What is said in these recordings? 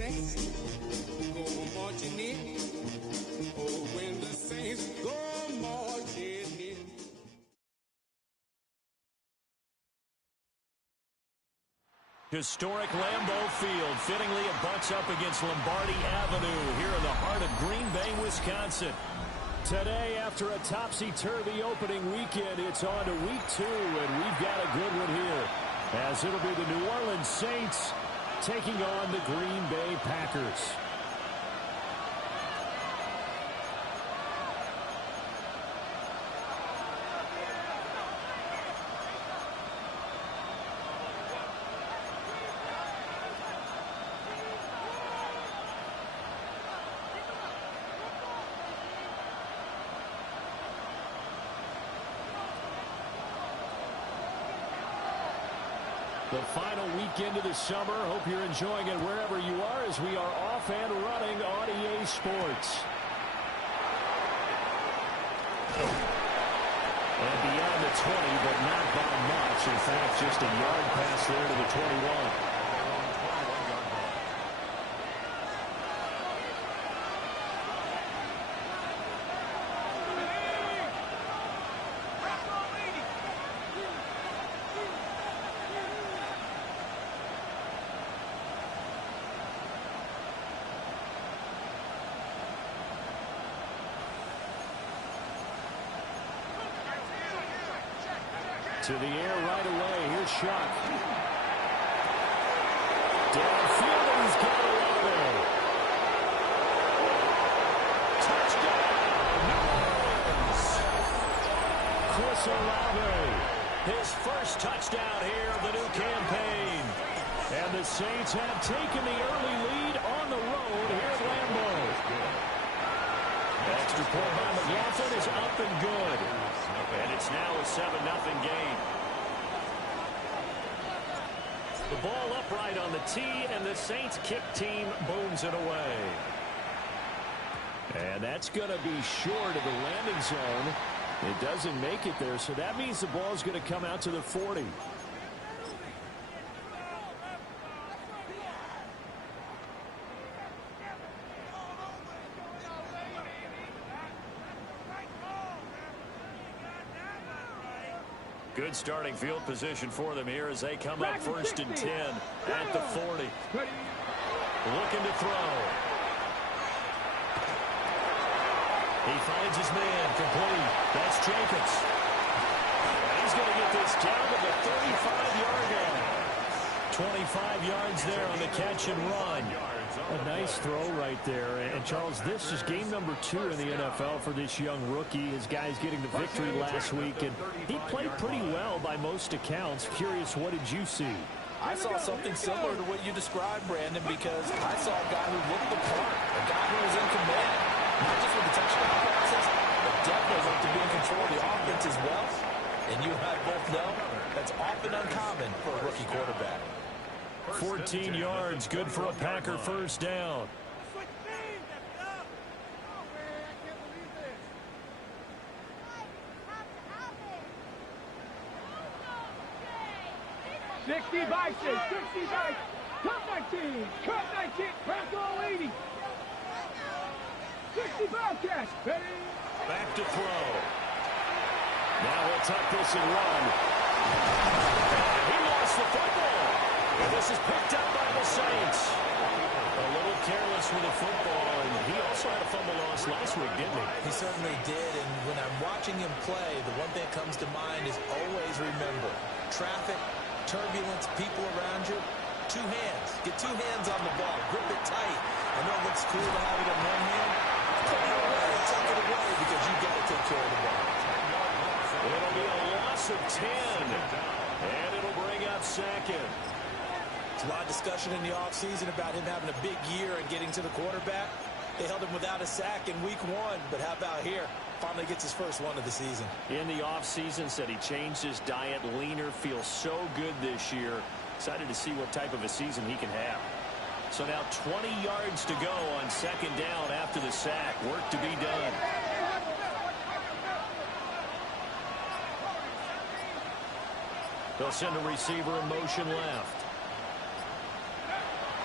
saints go marching in. Oh, when the saints go marching in. Historic Lambeau Field fittingly abuts up against Lombardi Avenue here in the heart of Green Bay, Wisconsin. Today, after a topsy-turvy opening weekend, it's on to week 2, and we've got a good one here, as it'll be the New Orleans Saints taking on the Green Bay Packers. The final weekend of the summer. Hope you're enjoying it wherever you are as we are off and running on EA Sports. And beyond the 20, but not by much. In fact, just a yard pass there to the 21. To the air right away. Here's Shuck. Downfield, and he's got Olave. Touchdown, New Orleans. Chris Olave, his first touchdown here of the new campaign. And the Saints have taken the early lead on the road here at Lambeau. Extra point by McLaughlin is up and good. And it's now a 7-0 game. The ball upright on the tee, and the Saints kick team booms it away. And that's going to be short of the landing zone. It doesn't make it there, so that means the ball's going to come out to the 40. Good starting field position for them here as they come up 1st and 10 at the 40. Looking to throw. He finds his man complete. That's Jacobs. And he's going to get this down to the 35-yard line. 25 yards there on the catch and run. A nice throw right there. And, Charles, this is game number 2 in the NFL for this young rookie. His guys getting the victory last week, and he played pretty well by most accounts. Curious, what did you see? I saw something similar to what you described, Brandon, because I saw a guy who looked the part, a guy who was in command, not just with the touchdown passes, but definitely looked to be in control of the offense as well. And you and I both know that's often uncommon for a rookie quarterback. 14 yards, good for a Packer first down. Cut 19, press all 80. 65 catch, ready. Back to throw. Now he'll tuck this and run. He lost the football. And this is picked up by the Saints. A little careless with the football, and he also had a fumble loss last week, didn't he? He certainly did, and when I'm watching him play, the one thing that comes to mind is always remember, traffic, turbulence, people around you, 2 hands. Get 2 hands on the ball. Grip it tight. I know it looks cool to have it in one hand. Put it away. Tuck it away because you got to take care of the ball. It'll be a loss of 10, and it'll bring up 2nd. There's a lot of discussion in the offseason about him having a big year and getting to the quarterback. They held him without a sack in week 1, but how about here? Finally gets his first one of the season. In the offseason, said he changed his diet, leaner, feels so good this year. Excited to see what type of a season he can have. So now 20 yards to go on 2nd down after the sack. Work to be done. They'll send a receiver in motion left.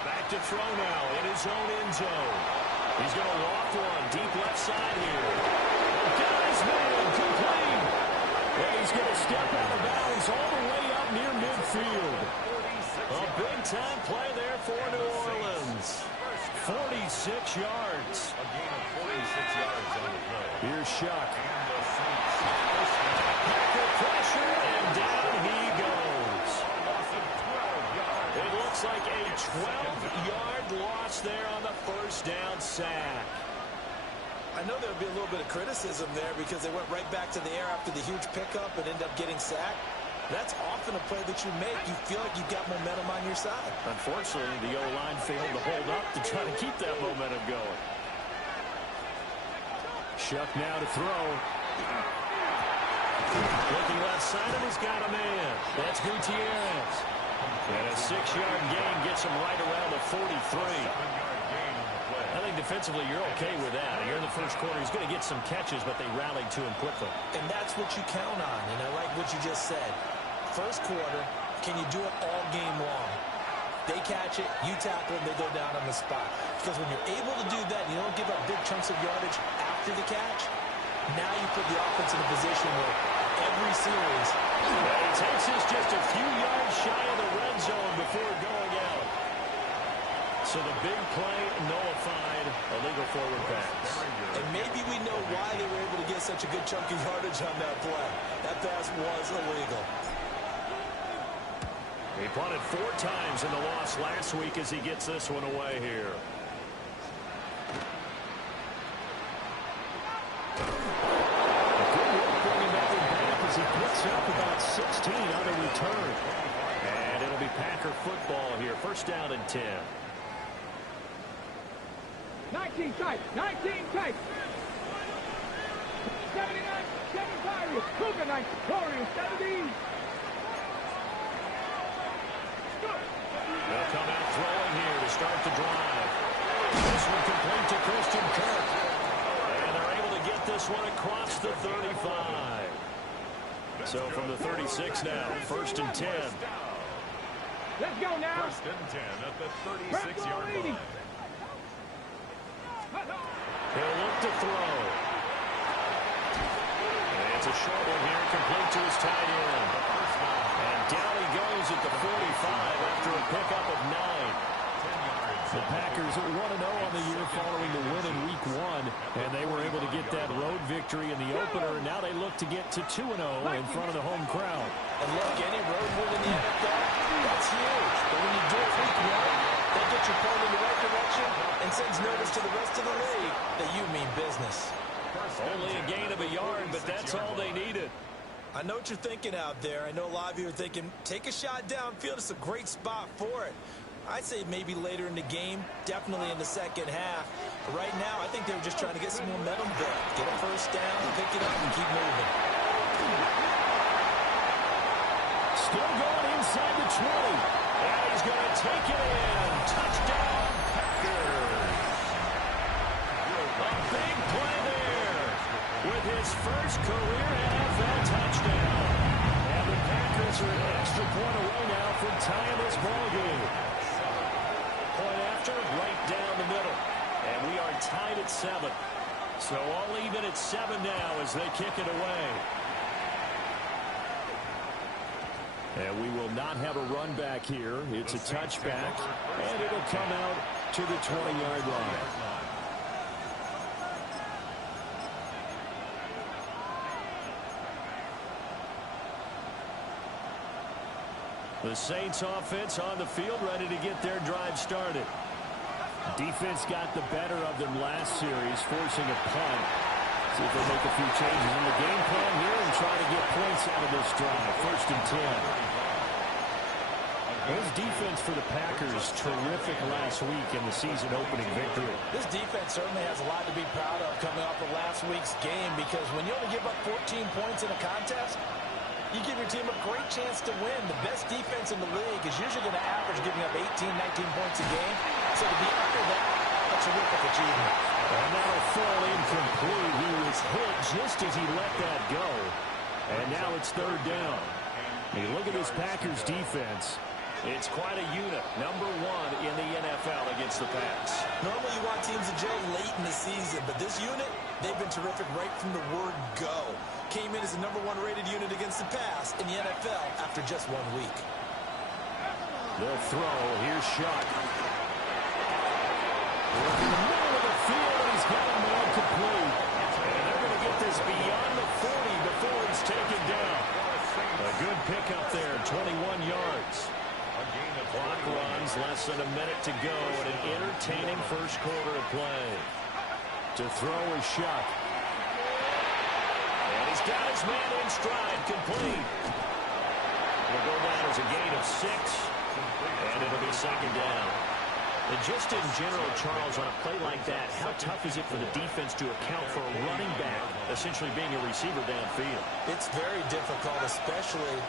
Back back to throw now in his own end zone. He's going to loft one deep left side here. Got his man complete. And he's going to step out of bounds all the way up near midfield. A big-time play there for New Orleans. 46 yards. A gain of 46 yards on the play. Here's Shuck. Packer pressure, and down he goes. It looks like a 12-yard loss there on the first down sack. I know there would be a little bit of criticism there because they went right back to the air after the huge pickup and ended up getting sacked. That's often a play that you make. You feel like you've got momentum on your side. Unfortunately, the O-line failed to hold up to try to keep that momentum going. Shuck now to throw. Looking left side of he's got a man. That's Gutierrez. And a 6-yard gain gets him right around the 43. I think defensively you're okay with that. You're in the first quarter. He's going to get some catches, but they rallied to him quickly. And that's what you count on. And I like what you just said. First quarter, can you do it all game long? They catch it, you tackle them, they go down on the spot. Because when you're able to do that, you don't give up big chunks of yardage after the catch, now you put the offense in a position where every series... He takes this just a few yards shy of the red zone before going out. So the big play nullified, a legal forward pass. And maybe we know why they were able to get such a good chunk of yardage on that play. That pass was illegal. He punted 4 times in the loss last week as he gets this one away here. Good work bringing that one back as he picks up about 16 on the return. And it'll be Packer football here. First down and 10. 19 tight, 19 tight. 79, 75, Cougar 9, Warriors 70. They'll come out throwing here to start the drive. This one complete to Christian Kirk. And they're able to get this one across the 35. So from the 36 now, first and 10. Let's go now. First and 10 at the 36-yard line. He'll look to throw. And it's a short one here, complete to his tight end. And down he goes at the 45 after a pickup of 9. The Packers 1-0 on the year following the win in Week 1, and they were able to get that road victory in the opener. Now they look to get to 2-0 in front of the home crowd. And look, any road win in the NFL, that's huge. But when you do it Week 1, that gets your point in the right direction and sends notice to the rest of the league that you mean business. Only a gain of a yard, but that's all they needed. I know what you're thinking out there. I know a lot of you are thinking, take a shot downfield. It's a great spot for it. I'd say maybe later in the game, definitely in the second half. But right now, I think they were just trying to get some momentum built. Get a first down, pick it up, and keep moving. Still going inside the 20. And he's going to take it in. Touchdown, Packers. A big play there with his first career NFL touchdown. And the Packers are an extra point away now from tying this ball game. Point after, right down the middle. And we are tied at 7. So all even at 7 now as they kick it away. And we will not have a run back here. It's a touchback, and it'll come out to the 20-yard line. The Saints offense on the field, ready to get their drive started. Defense got the better of them last series, forcing a punt. See if they make a few changes in the game plan here and try to get points out of this drive. First and 10. This defense for the Packers, terrific last week in the season-opening victory. This defense certainly has a lot to be proud of coming off of last week's game, because when you only give up 14 points in a contest, you give your team a great chance to win. The best defense in the league is usually going to average giving up 18, 19 points a game. So to be under that, a terrific achievement. And that'll fall incomplete. He was hit just as he let that go. And now it's third down. You look at this Packers defense. It's quite a unit. Number 1 in the NFL against the pass. Normally you want teams to gel late in the season, but this unit, they've been terrific right from the word go. Came in as the number 1 rated unit against the pass in the NFL after just 1 week. They'll throw. Here's Shuck. In the middle of the field, and he's got a man complete. And they're going to get this beyond the 40 before he's taken down. A good pickup there, 21 yards. Clock runs, less than a minute to go, and an entertaining first quarter of play. To throw is Shuck. And he's got his man in stride, complete. Will go down as a gain of 6, and it'll be second down. And just in general, Charles, on a play like that, how tough is it for the defense to account for a running back essentially being a receiver downfield? It's very difficult, especially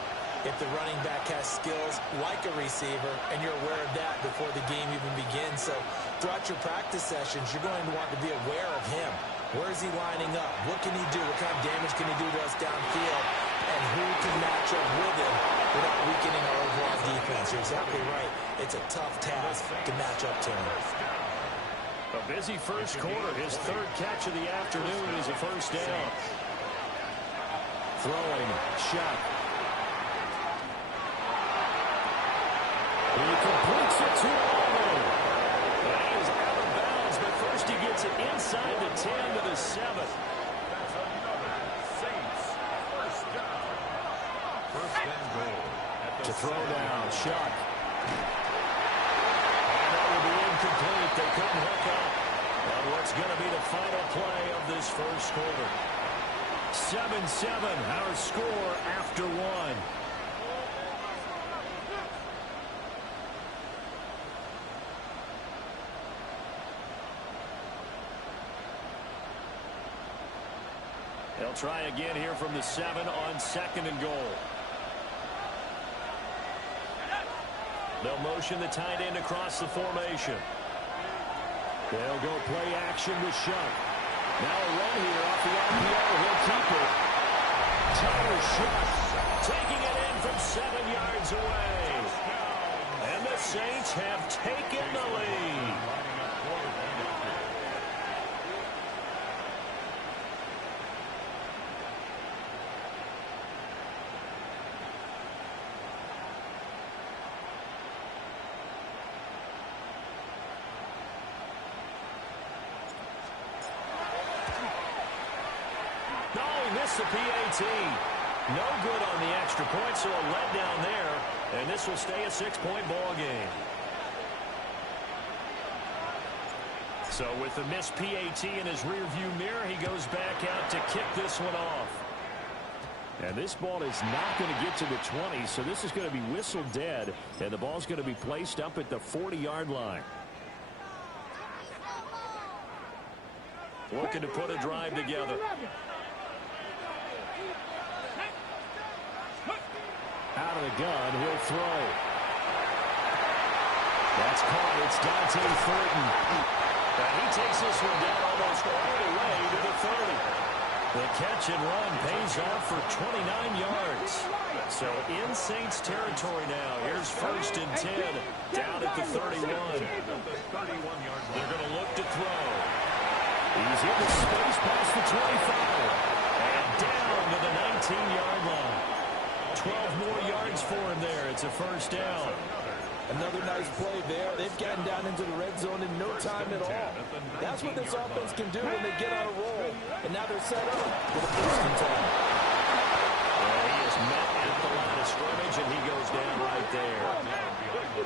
if the running back has skills like a receiver, and you're aware of that before the game even begins. So throughout your practice sessions, you're going to want to be aware of him. Where is he lining up? What can he do? What kind of damage can he do to us downfield? And who can match up with him without weakening our overall defense? You're exactly right. It's a tough task to match up to him. A busy first quarter. His 3rd catch of the afternoon is a first down. Throwing, Shuck. He completes it to Oliver. And he is out of bounds, but first he gets it inside the 10 to the 7. That's another Saints first down. First and goal. To throw down, Shuck. And that will be incomplete. They couldn't hook up on what's going to be the final play of this first quarter. 7-7, our score after 1. They'll try again here from the 7 on 2nd and goal. They'll motion the tight end across the formation. They'll go play action with Shuck. Now a run here off the RPO. He'll keep it. Tyler Shuck taking it in from 7 yards away. And the Saints have taken the lead. The PAT. No good on the extra point, so a letdown there, and this will stay a 6-point ball game. So with the missed PAT in his rearview mirror, he goes back out to kick this one off. And this ball is not going to get to the 20, so this is going to be whistled dead, and the ball's going to be placed up at the 40-yard line. Looking to put a drive together. Out of the gun, he'll throw. That's caught. It's Dante Thornton. And he takes this one down almost all the way to the 30. The catch and run pays off for 29 yards. So in Saints territory now. Here's 1st and 10 down at the 31. They're going to look to throw. He's in the space past the 25. And down to the 19-yard line. 12 more yards for him there. It's a first down. Another nice play there. They've gotten down into the red zone in no time at all. That's what this offense can do when they get on a roll. And now they're set up with a 1st and 10. Well, he is met at the line of scrimmage, and he goes down right there.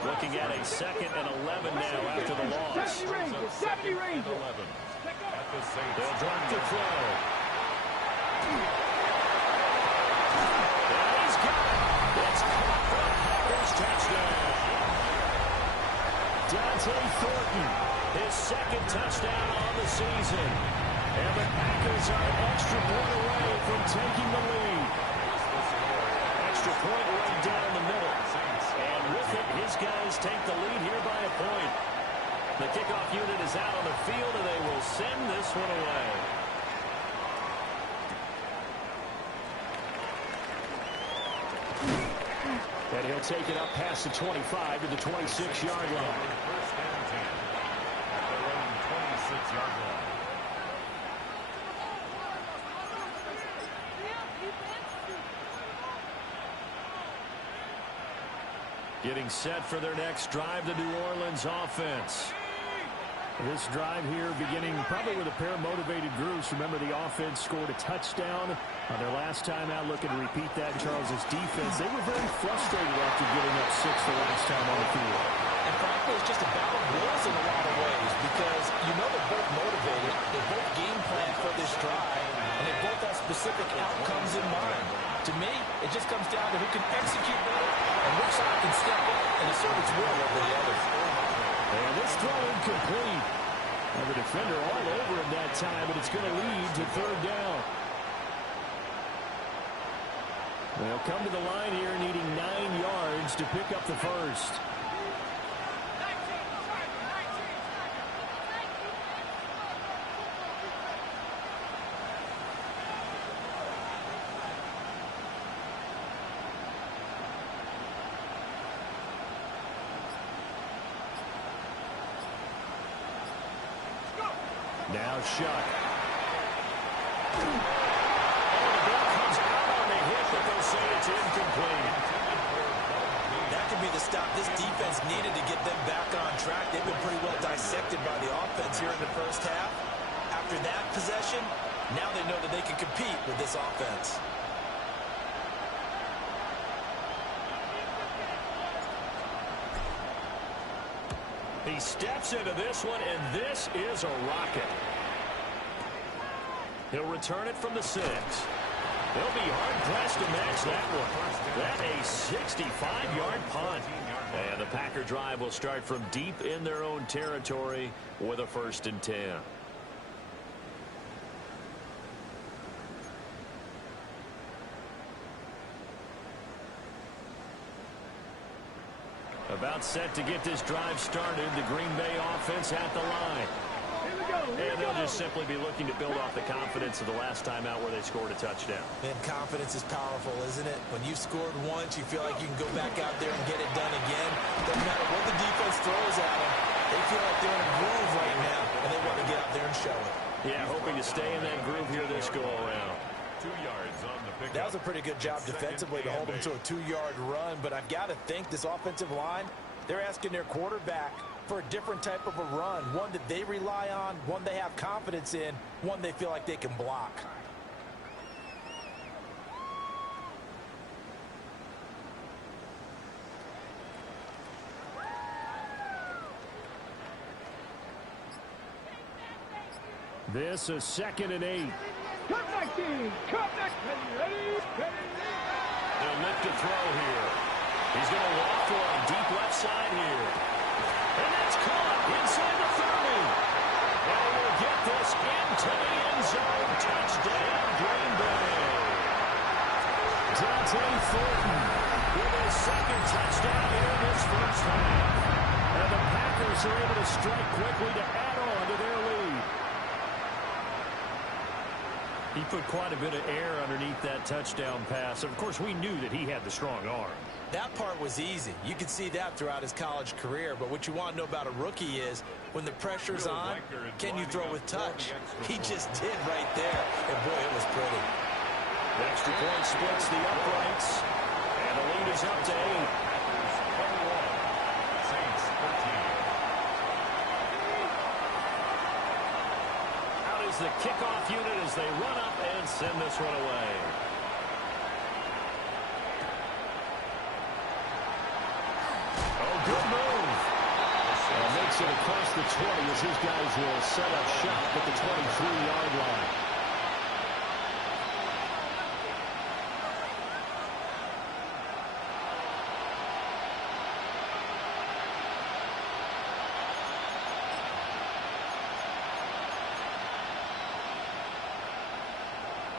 Looking at a 2nd and 11 now after the loss. 70 Rangers. They'll drop the throw. Touchdown. Dante Thornton, his 2nd touchdown on the season. And the Packers are an extra point away from taking the lead. Extra point right down the middle. And with it, his guys take the lead here by a point. The kickoff unit is out on the field, and they will send this one away. And he'll take it up past the 25 to the 26-yard line. First and 10 at their own 26-yard line. Getting set for their next drive, the New Orleans offense. This drive here beginning probably with a pair of motivated groups. Remember, the offense scored a touchdown on their last time out. Looking to repeat that. Charles's defense, they were very frustrated after giving up 6 the last time on the field. And frankly, it's just a battle of wills in a lot of ways because you know they're both motivated. They both game plan for this drive, and they both have specific outcomes in mind. To me, it just comes down to who can execute better and which side can step up and assert its will over the other. And this throw incomplete. And the defender all over him that time, but it's going to lead to third down. They'll come to the line here needing 9 yards to pick up the first. Now Shuck. Oh, the ball comes out on the hit, but they'll say it's incomplete. That could be the stop this defense needed to get them back on track. They've been pretty well dissected by the offense here in the first half. After that possession, now they know that they can compete with this offense. He steps into this one, and this is a rocket. He'll return it from the 6. They'll be hard-pressed to match that one. That's a 65-yard punt. And the Packer drive will start from deep in their own territory with a 1st and 10. About set to get this drive started, the Green Bay offense at the line. And they'll just simply be looking to build off the confidence of the last time out where they scored a touchdown. And confidence is powerful, isn't it? When you've scored once, you feel like you can go back out there and get it done again. Doesn't matter what the defense throws at them. They feel like they're in a groove right now, and they want to get out there and show it. Yeah, hoping to stay in that groove here this go-around. 2 yards on the pickup. That was a pretty good job defensively to hold them to a 2-yard run, but I've got to think this offensive line, they're asking their quarterback for a different type of a run, one that they rely on, one they have confidence in, one they feel like they can block. This is 2nd and 8. Cut 19. Cut 19. Ready? They'll look to throw here. He's going to walk for him deep left side here. And that's caught inside the 30. And we'll get this into the end zone. Touchdown, Green Bay. Dante Thornton with his 2nd touchdown here in this first half. And the Packers are able to strike quickly to add on to their lead. He put quite a bit of air underneath that touchdown pass. Of course, we knew that he had the strong arm. That part was easy. You could see that throughout his college career. But what you want to know about a rookie is when the pressure's on, can you throw with touch? He just did right there. And, boy, it was pretty. The extra point splits the uprights. And the lead is up to 8. Saints 13. Out is the kickoff unit as they run up and send this one away. Oh, good move. And makes it across the 20 as his guys will set up shop at the 23-yard line.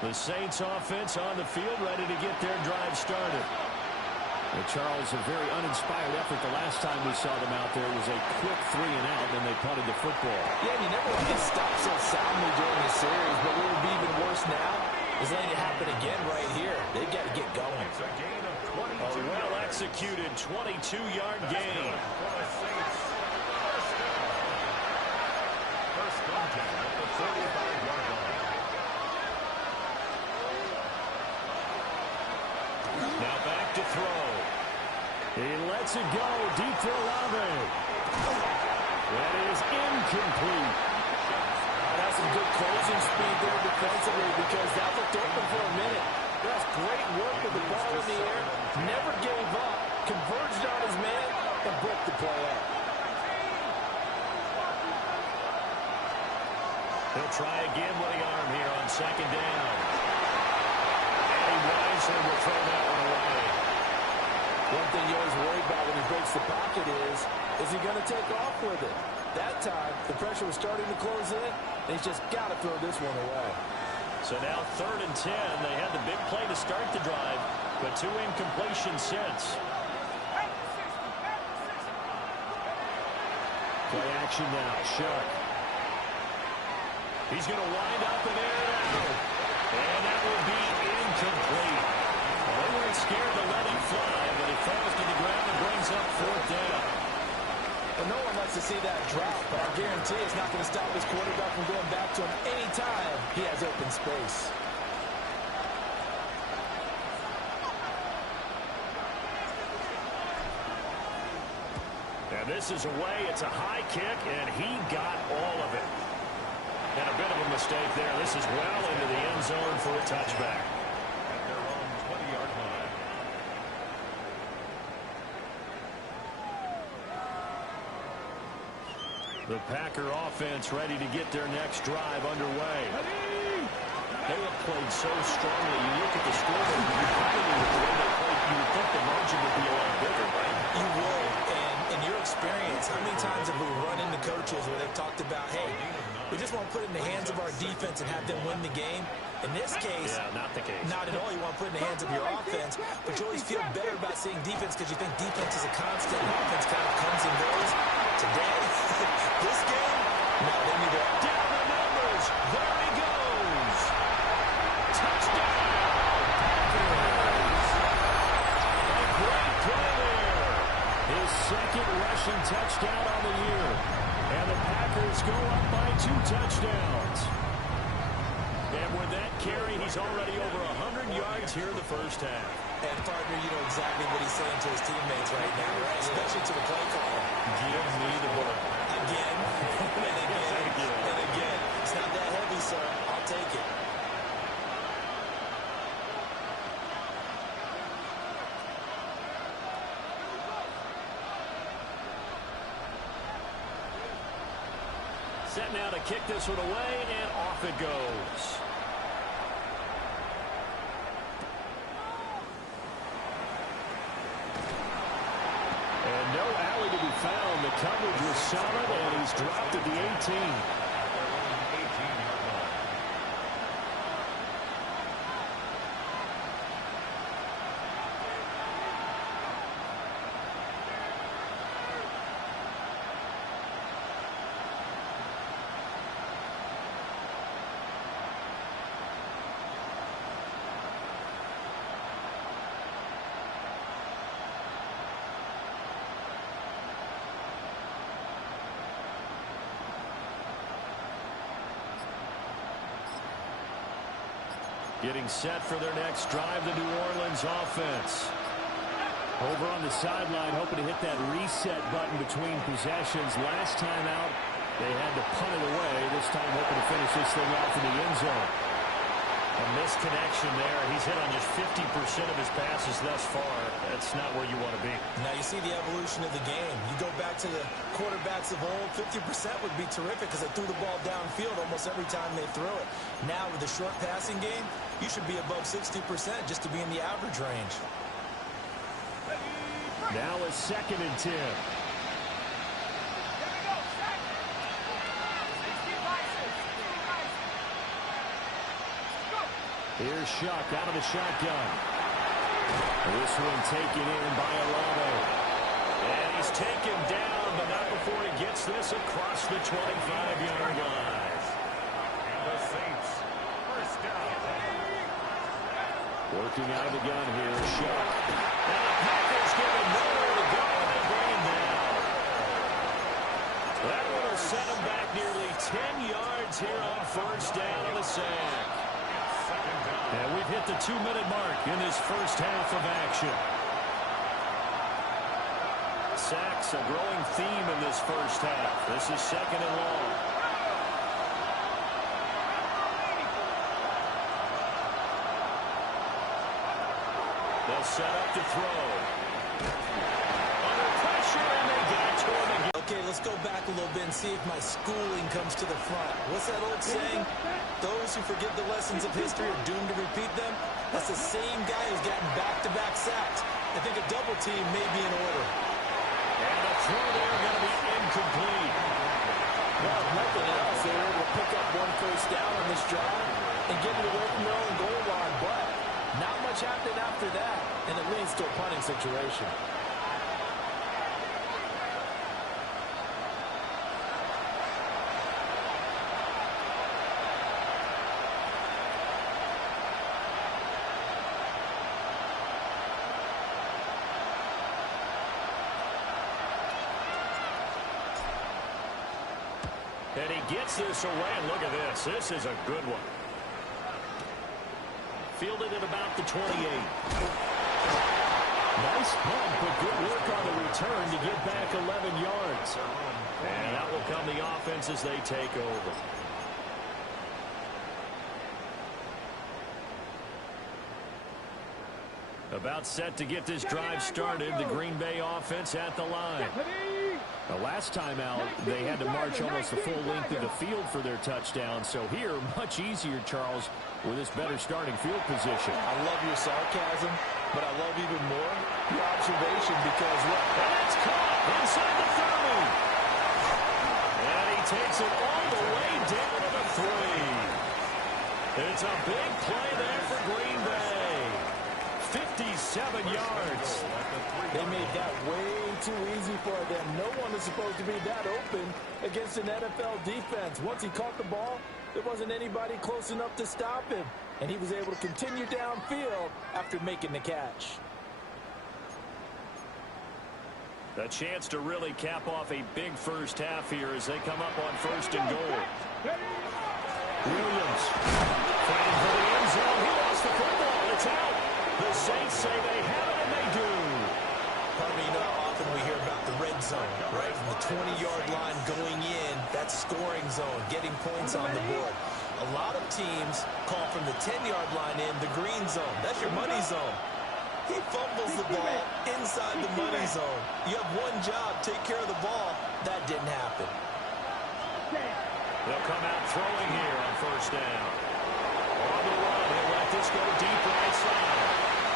The Saints offense on the field ready to get their drive started. And Charles, a very uninspired effort the last time we saw them out there. It was a quick 3 and out, and they punted the football. Yeah, you never want to get stopped so soundly during the series, but what would be even worse now is letting it happen again right here. They've got to get going. It's a gain of 22. A well executed 22-yard gain. First contact at the 45-yard line. Now back to throw. He lets it go deep for Olave. That is incomplete. That's some good closing speed there defensively because that looked open for a minute. That's great work with the ball in the air. Never gave up. Converged on his man and broke the play up. He'll try again with the arm here on second down. And he wisely will throw that one away. One thing you always worry about when he breaks the pocket is he going to take off with it? That time, the pressure was starting to close in, and he's just got to throw this one away. So now 3rd and 10. They had the big play to start the drive, but 2 incompletions since. Play action now. Shuck. He's going to wind up and air it out. And that will be incomplete. Well, they weren't scared to let him fly, but he falls to the ground and brings up 4th down. Well, no one likes to see that drop, but I guarantee it's not going to stop his quarterback from going back to him anytime he has open space. And this is away. It's a high kick, and he got all of it. And a bit of a mistake there. This is well into the end zone for a touchback. At their own 20-yard line. The Packer offense ready to get their next drive underway. They have played so strongly. You look at the score, you would think the margin would be a lot bigger, right? You would, and in your experience, how many times have we run into coaches where they've talked about, hey, we just want to put it in the hands of our defense and have them win the game? In this case, yeah, not the case. Not at all. You want to put it in the hands of your offense, but you always feel better about seeing defense because you think defense is a constant and offense kind of comes and goes. Today, this game, no, they need to down the numbers. There he goes. Touchdown. A great play there. His 2nd rushing touchdown on the year. And the Packers go up by 2 touchdowns. And with that carry, he's already over 100 yards here in the first half. And, partner, you know exactly what he's saying to his teammates right now, right? Especially to the play caller. Give me the ball. Again, and again, and again. It's not that heavy, sir. I'll take it. Set now to kick this one away, and off it goes. And no alley to be found. The coverage was solid, and he's dropped at the 18. At their own 18-yard line. Getting set for their next drive, the New Orleans offense. Over on the sideline, hoping to hit that reset button between possessions. Last time out, they had to punt it away. This time hoping to finish this thing off in the end zone. A misconnection there. He's hit on just 50% of his passes thus far. That's not where you want to be. Now you see the evolution of the game. You go back to the quarterbacks of old, 50% would be terrific because they threw the ball downfield almost every time they threw it. Now with the short passing game, you should be above 60% just to be in the average range. Now a 2nd and 10. Here's Shuck out of the shotgun. This one taken in by Olave. And he's taken down, but not before he gets this across the 25-yard line. And the Saints, first down. Working out of the gun here, Shuck. And the Packers give him nowhere to go, and they bring him down. That one will set him back nearly 10 yards here on first down on the sack. And we've hit the 2-minute mark in this first half of action. Sacks, a growing theme in this first half. This is second and long. They'll set up to throw. Under pressure, and they got to him again. Okay, let's go back a little bit and see if my schooling comes to the front. What's that old saying? Those who forget the lessons of history are doomed to repeat them. That's the same guy who's gotten back-to-back sacks. I think a double team may be in order. And the throw there going to be incomplete. Well, if nothing else, they were able to pick up one first down on this drive and get it away from their own goal line. But not much happened after that, and it leads to a punting situation. And he gets this away, and look at this. This is a good one. Fielded at about the 28. Nice pump, but good work on the return to get back 11 yards. And that will come the offense as they take over. About set to get this drive started, the Green Bay offense at the line. The last time out, they had to march almost the full length of the field for their touchdown. So here, much easier, Charles, with this better starting field position. I love your sarcasm, but I love even more your observation because, look. And it's caught inside the 30. And he takes it all the way down to the 3. It's a big play there for Green Bay. 57 yards. They made that way too easy for them. No one is supposed to be that open against an NFL defense. Once he caught the ball, there wasn't anybody close enough to stop him. And he was able to continue downfield after making the catch. A chance to really cap off a big first half here as they come up on first and goal. Williams fighting for the end zone. He lost the football. It's out. The Saints say they have it, and they do. Harvey, you know how often we hear about the red zone, right? From the 20-yard line going in, that's scoring zone, getting points on the board. A lot of teams call from the 10-yard line in the green zone. That's your money zone. He fumbles the ball inside the money zone. You have one job, take care of the ball. That didn't happen. They'll come out throwing here on first down. On the run, he'll let this go deep right side.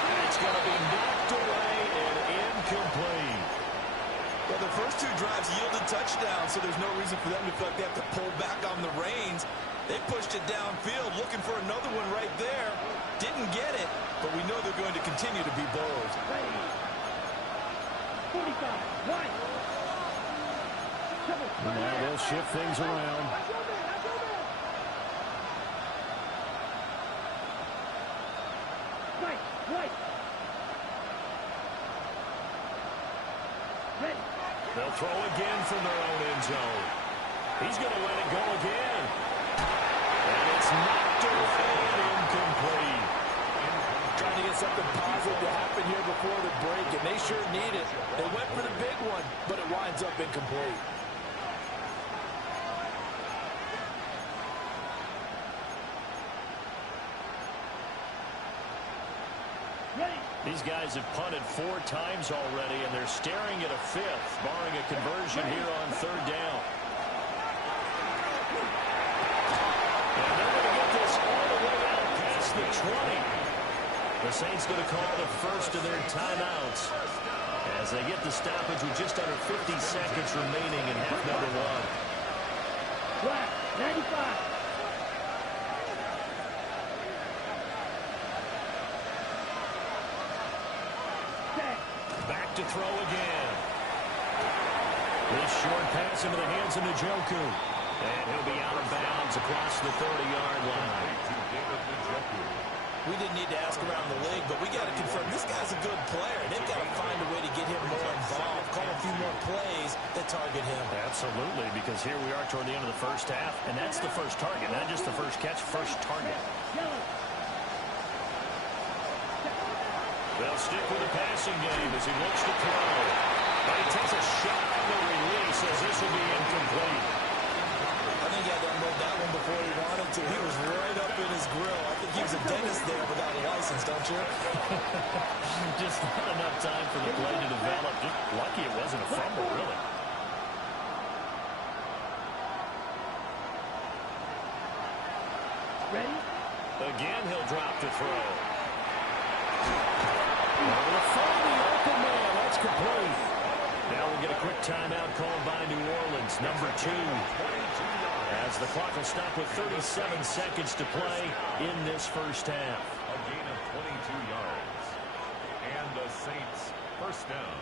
And it's going to be knocked away and incomplete. Well, the first two drives yielded touchdowns, so there's no reason for them to feel like they have to pull back on the reins. They pushed it downfield, looking for another one right there. Didn't get it, but we know they're going to continue to be bold. 45, right. Now they'll shift things around. Right. They'll throw again from their own end zone. He's going to let it go again. And it's knocked away and incomplete. Trying to get something positive to happen here before the break, and they sure need it. They went for the big one, but it winds up incomplete. These guys have punted 4 times already, and they're staring at a 5th, barring a conversion here on third down. And they're going to get this all the way out past the 20. The Saints going to call the first of their timeouts as they get the stoppage with just under 50 seconds remaining in half number 1. Black, 95. Back to throw again. This short pass into the hands of Njoku. And he'll be out of bounds across the 30-yard line. We didn't need to ask around the league, but we got to confirm this guy's a good player. They've got to find a way to get him more involved, call a few more plays that target him. Absolutely, because here we are toward the end of the first half, and that's the first target, not just the first catch, first target. They'll stick with the passing game as he looks to throw. But he takes a shot on the release as this will be incomplete. I think he had to unload that one before he wanted to. He was right up in his grill. I think he was a dentist there without a license, don't you? Just not enough time for the play to develop. Just lucky it wasn't a fumble, really. Ready? Again, he'll drop to throw. Able to find the open man. That's complete. Now we'll get a quick timeout called by New Orleans, number 2. As the clock will stop with 37 seconds to play in this first half. A gain of 22 yards. And the Saints first down.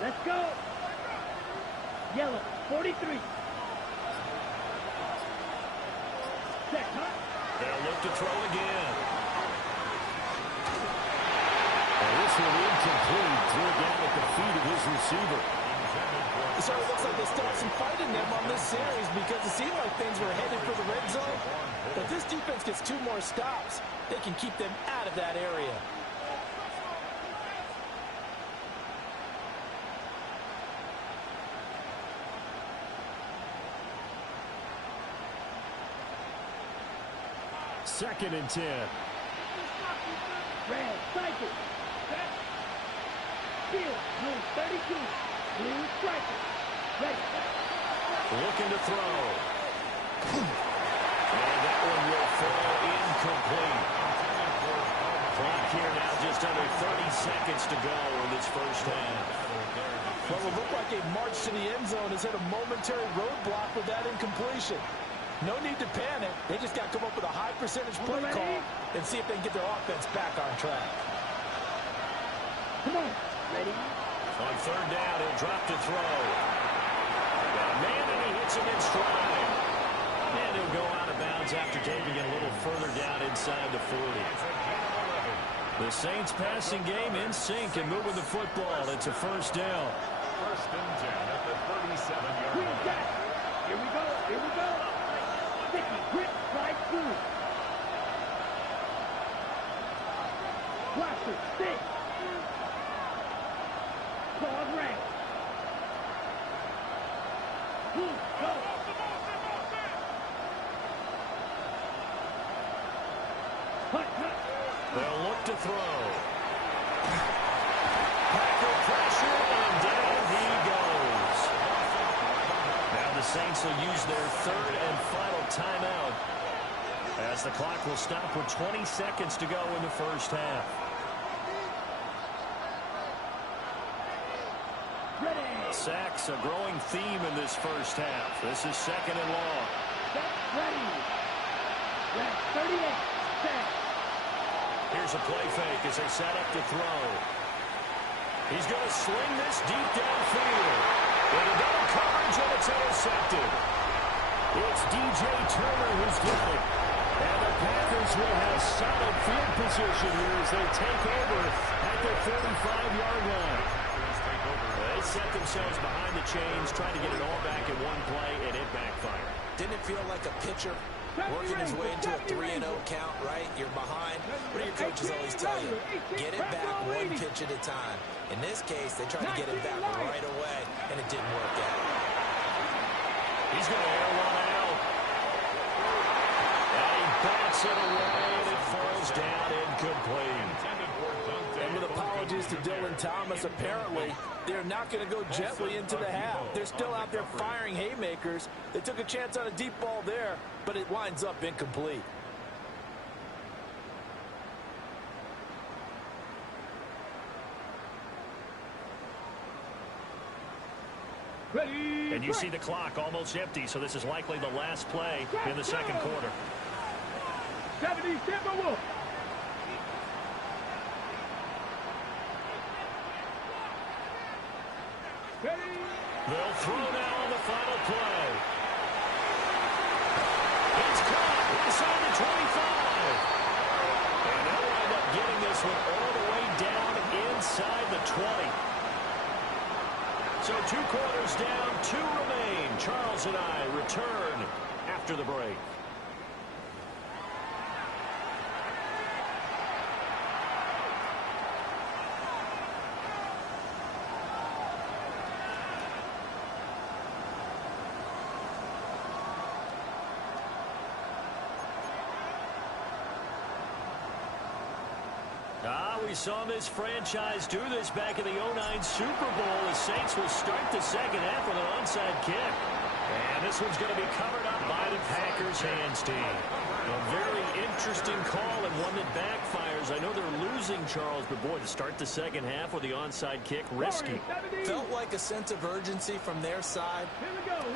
Let's go. Yellow, 43. Set, huh? They'll look to throw again. And this one incomplete. Threw it down at the feet of his receiver. It sort of looks like they still have some fight in them on this series because it seemed like things were headed for the red zone. But this defense gets 2 more stops. They can keep them out of that area. Second and 10. Red, cycle. Set. Field, blue, 32. Blue, striker. Ready. Looking to throw. And that one will fall incomplete. Clock here now just under 30 seconds to go in this first half. Well, it looked like a march to the end zone has hit a momentary roadblock with that incompletion. No need to panic. They just got to come up with a high percentage play call and see if they can get their offense back on track. Come on. Ready. On third down, he'll drop to throw. Got a man, and he hits him in stride. And he'll go out of bounds after taking it a little further down inside the 40. The Saints passing game in sync and moving the football. It's a first down. First and 10 at the 37-yard line. Here we go. Here we go. Sticky, grip, slide through. Blaster, stick. Claws rank. Go. Hut, hut. They'll look to throw. Packer pressure, and down he goes. Now the Saints will use their third and final timeout as the clock will stop with 20 seconds to go in the first half. Ready. Sacks a growing theme in this first half. This is second and long. Set, ready. Red 38. Set. Here's a play fake as they set up to throw. He's going to sling this deep downfield. With a double coverage, and it's intercepted. It's DJ Turner who's got it. And the Packers will have solid field position here as they take over at the 45-yard line. They set themselves behind the chains, trying to get it all back in one play, and it backfired. Didn't it feel like a pitcher working his way into a 3-0 count, right? You're behind. What do your coaches always tell you? Get it back one pitch at a time. In this case, they tried to get it back right away, and it didn't work out. He's going to air one out. And he bats it away, and it falls down incomplete. And with apologies to Dylan Thomas, apparently they're not going to go gently into the half. They're still out there firing haymakers. They took a chance on a deep ball there, but it winds up incomplete. Ready. And you see the clock almost empty, so this is likely the last play in the second quarter. 70 Timberwolves. They'll throw now on the final play. It's caught inside the 25. And they'll wind up getting this one all the way down inside the 20. So 2 quarters down, 2 remain. Charles and I return after the break. We saw this franchise do this back in the 09 Super Bowl. The Saints will start the second half with an onside kick. And this one's going to be covered up by the Packers hands team. A very interesting call and one that backfires. I know they're losing, Charles, but boy, to start the second half with the onside kick, risky. Felt like a sense of urgency from their side,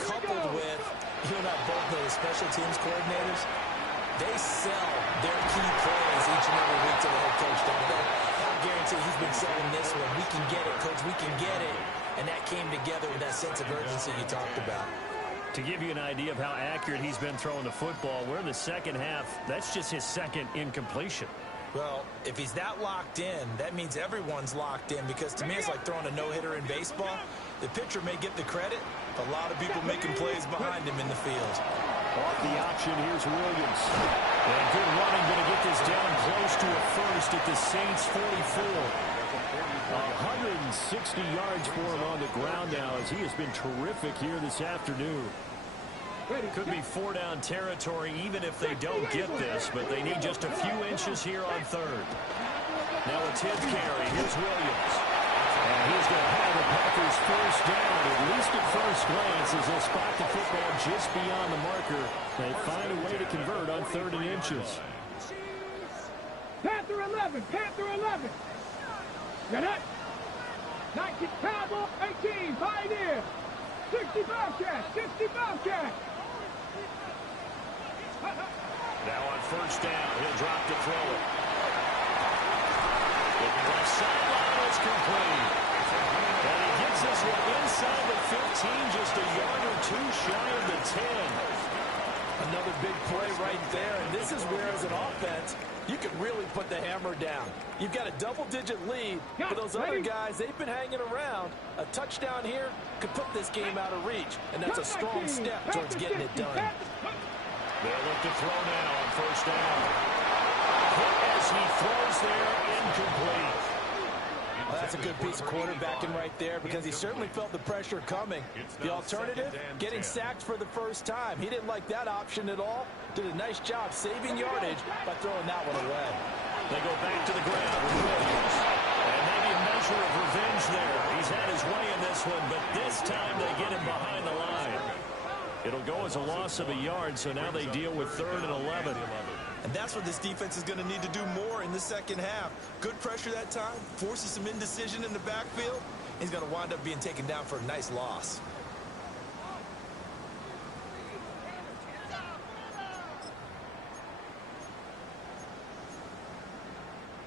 coupled with, you and I both know the special teams coordinators. They sell their key plays each and every week to the head coach. I guarantee he's been selling this one. We can get it, coach. We can get it. And that came together with that sense of urgency you talked about. To give you an idea of how accurate he's been throwing the football, we're in the second half. That's just his second incompletion. Well, if he's that locked in, that means everyone's locked in, because to me it's like throwing a no-hitter in baseball. The pitcher may get the credit, a lot of people making plays behind him in the field. Off the option, here's Williams. And good running, going to get this down close to a first at the Saints 44. 160 yards for him on the ground now, as he has been terrific here this afternoon. Could be 4-down territory even if they don't get this, but they need just a few inches here on third. Now a 10th carry. Here's Williams. And he's going to have the Packers first down, at least at first glance, as they'll spot the football just beyond the marker. They find a way to convert on 3rd and inches. Panther 11, Panther 11. Got it. 19 Cowboy, 18 Pioneer. 60 Bobcat, 60 Bobcat. Now on first down, he'll drop to throw it. Left sideline is complete. And he gets this one inside the 15, just a yard or 2 shy of the 10. Another big play right there, and this is where, as an offense, you can really put the hammer down. You've got a double-digit lead, but those other guys, they've been hanging around. A touchdown here could put this game out of reach, and that's a strong step towards getting it done. They'll look to throw now on first down. Hit as he throws there, incomplete. Well, that's a good piece of quarterbacking right there, because he certainly felt the pressure coming. The alternative, getting sacked for the first time. He didn't like that option at all. Did a nice job saving yardage by throwing that one away. They go back to the ground with Williams. And maybe a measure of revenge there. He's had his way in this one, but this time they get him behind the line. It'll go as a loss of a yard, so now they deal with 3rd and 11. And that's what this defense is going to need to do more in the second half. Good pressure that time, forces some indecision in the backfield. He's going to wind up being taken down for a nice loss.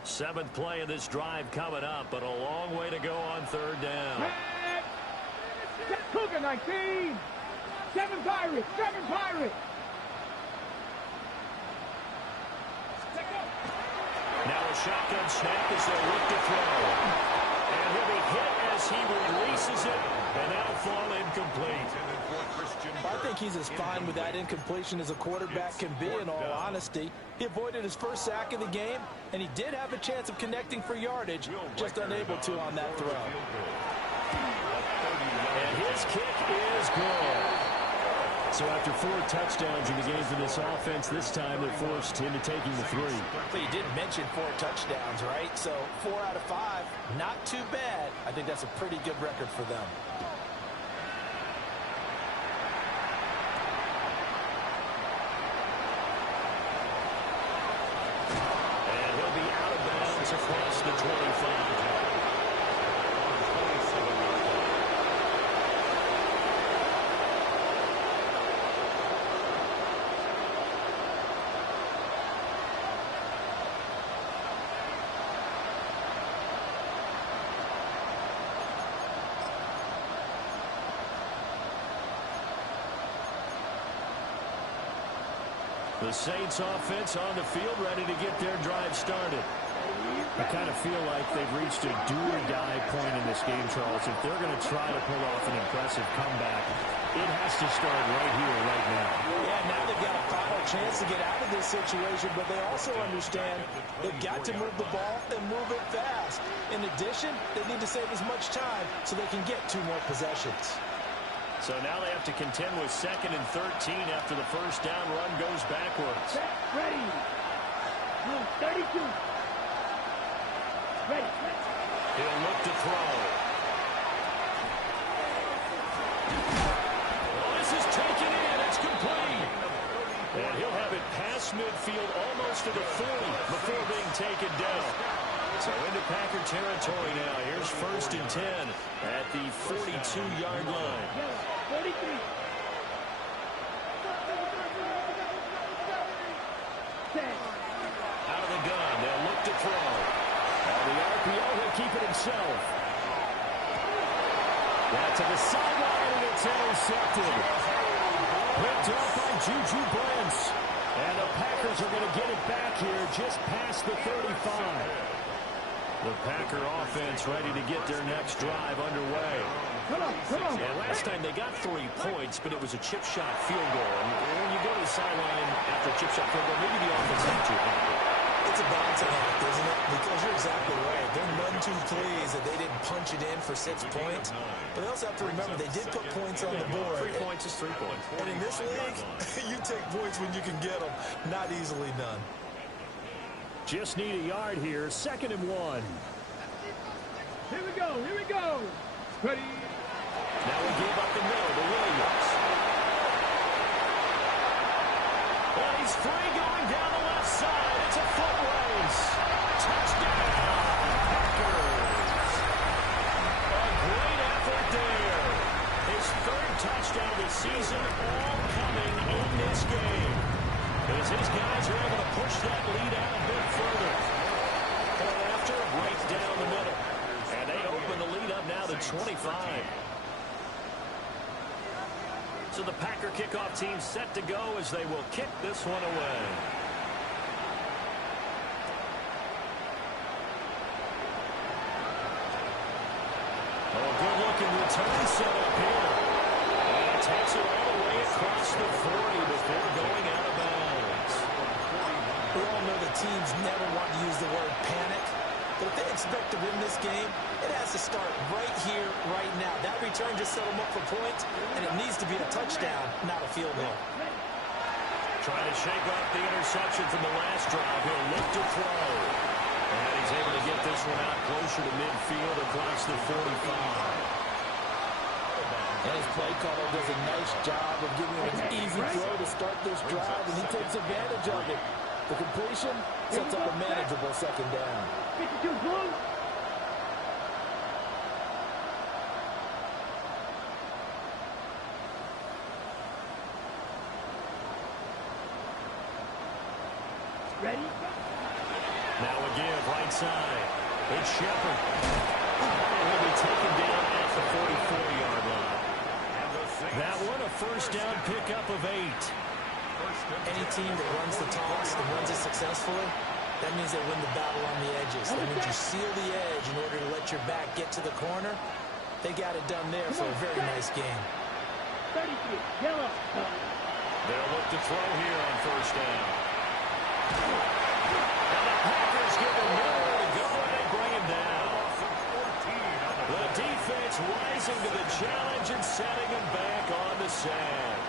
Seventh play of this drive coming up, but a long way to go on 3rd down. Cougar 19. 7 Pirates, 7 Pirates. Now a shotgun snap as they look to throw. And he'll be hit as he releases it, and that'll fall incomplete. I think he's as fine with that incompletion as a quarterback can be, in all honesty. He avoided his first sack of the game, and he did have a chance of connecting for yardage, just unable to on that throw. And his kick is good. So after 4 touchdowns in the game for this offense, this time they're forced into taking the 3. But you didn't mention 4 touchdowns, right? So 4 out of 5, not too bad. I think that's a pretty good record for them. And he'll be out of bounds across the 25. The Saints offense on the field, ready to get their drive started. I kind of feel like they've reached a do-or-die point in this game, Charles. If they're going to try to pull off an impressive comeback, it has to start right here, right now. Yeah, now they've got a final chance to get out of this situation, but they also understand they've got to move the ball and move it fast. In addition, they need to save as much time so they can get 2 more possessions. So now they have to contend with 2nd and 13 after the first down run goes backwards. Set, ready. 32. Ready. He'll look to throw. Oh, this is taken in. It's complete. And he'll have it past midfield almost to the 40 before being taken down. So into Packer territory now. Here's 1st and 10 at the 42-yard line. 43. Out of the gun. They'll look to throw. The RPO, he'll keep it himself. That to the sideline, and it's intercepted. Picked up by Juju Brents. And the Packers are going to get it back here just past the 35. The Packer offense ready to get their next drive underway. Come on. And last time they got 3 points, but it was a chip shot field goal. And when you go to the sideline after a chip shot field goal, maybe the offense not too happy. It's a balancing act, isn't it? Because you're exactly right. They're none too pleased that they didn't punch it in for 6 points. But they also have to remember they did put points on the board. 3 points is 3 points. And in this league, you take points when you can get them. Not easily done. Just need a yard here. 2nd and 1. Here we go. Ready. Now we give up the middle to Williams. Well, he's free going down the left side. It's a foot race. Touchdown, Packers. A great effort there. His 3rd touchdown of the season, all coming in this game. As his guys are able to push that lead out a bit further. Point after, right down the middle. And they open the lead up now to 25. So the Packer kickoff team set to go as they will kick this one away. Oh, good-looking return set up here. And it takes it all the way across the 40 before going out of bounds. We all know the teams never want to use the word panic. But if they expect to win this game, it has to start right here, right now. That return just set them up for points, and it needs to be a touchdown, not a field goal. Trying to shake off the interception from the last drive. He'll look to throw. And he's able to get this one out closer to midfield across the 45. And his play caller does a nice job of giving him an easy throw to start this drive, and he takes advantage of it. The completion sets up a manageable 2nd down. 52 Blue. Ready? Now a give, right side. It's Shepard. And he'll be taken down at the 44-yard line. That one, a 1st down pickup of 8. Any team that runs the toss and runs it successfully, that means they win the battle on the edges. That means you seal the edge in order to let your back get to the corner. They got it done there for a very nice game. 33, yellow. They'll look to throw here on 1st down. And the Packers give him nowhere to go, and they bring him down. The defense rising to the challenge and setting him back on the sack.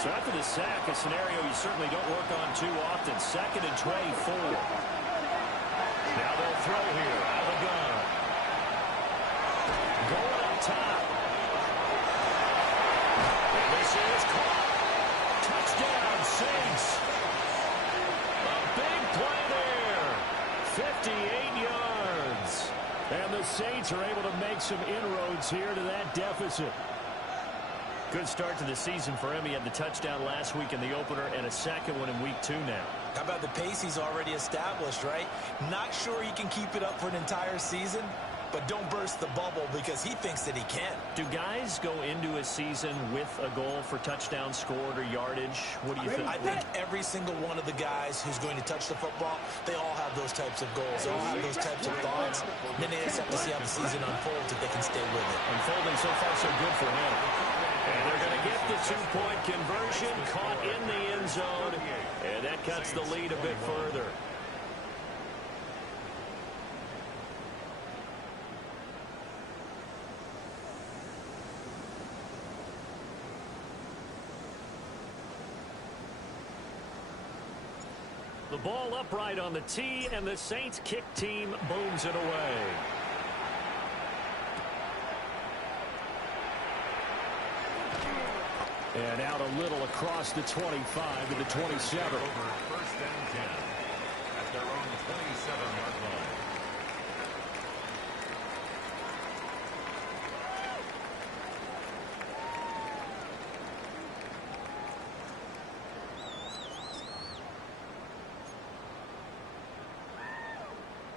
So after the sack, a scenario you certainly don't work on too often. 2nd and 24. Now they'll throw here out of the gun. Going up top. And this is caught. Touchdown, Saints. A big play there. 58 yards. And the Saints are able to make some inroads here to that deficit. Good start to the season for him. He had the touchdown last week in the opener and a 2nd one in week 2 now. How about the pace he's already established, right? Not sure he can keep it up for an entire season, but don't burst the bubble because he thinks that he can. Do guys go into a season with a goal for touchdown scored or yardage? What do you think? I think every single one of the guys who's going to touch the football, they all have those types of goals. They all have those types of thoughts. And then they just have to see how the season unfolds if they can stay with it. Unfolding so far so good for him. And they're going to get the two-point conversion, caught in the end zone, and that cuts the lead a bit further. The ball upright on the tee, and the Saints kick team booms it away. And out a little across the 25 to the 27. Over first and 10 at their own 27-yard line.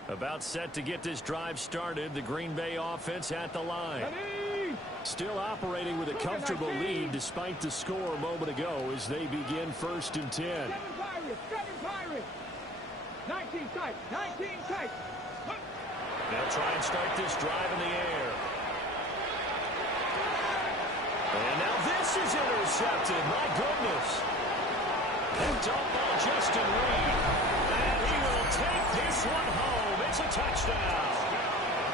About set to get this drive started. The Green Bay offense at the line. Still operating with a comfortable lead despite the score a moment ago as they begin first and 10. 7 Pirates. 19 tight. 19 tight. They'll try and start this drive in the air. And now this is intercepted. My goodness. Picked up by Justin Reed. And he will take this one home. It's a touchdown.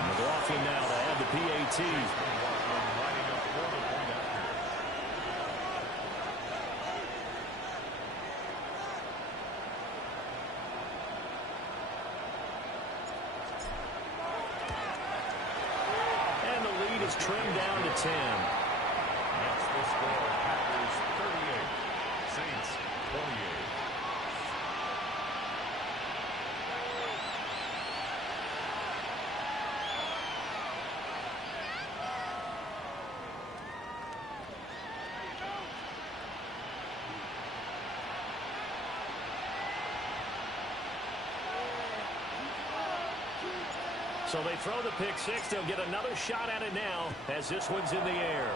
McLaughlin now to add the PAT. And the lead is trimmed down to 10. That's the score. Packers 38. Saints 28. So they throw the pick six. They'll get another shot at it now as this one's in the air.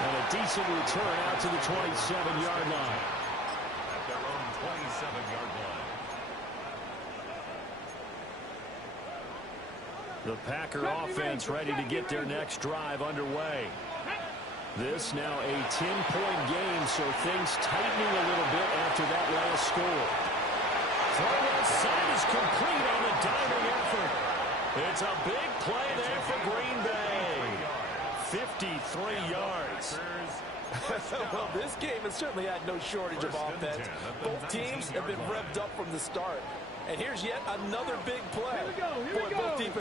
And a decent return out to the 27-yard line. At their own 27-yard line. The Packer offense ready to get their next drive underway. This now a 10-point game, so things tightening a little bit after that last score. Throw outside is complete on the diving effort. It's a big play there for Green Bay. 53 yards. Well, this game has certainly had no shortage of offense. Both teams have been revved up from the start. And here's yet another big play. Here we go. Both defenses.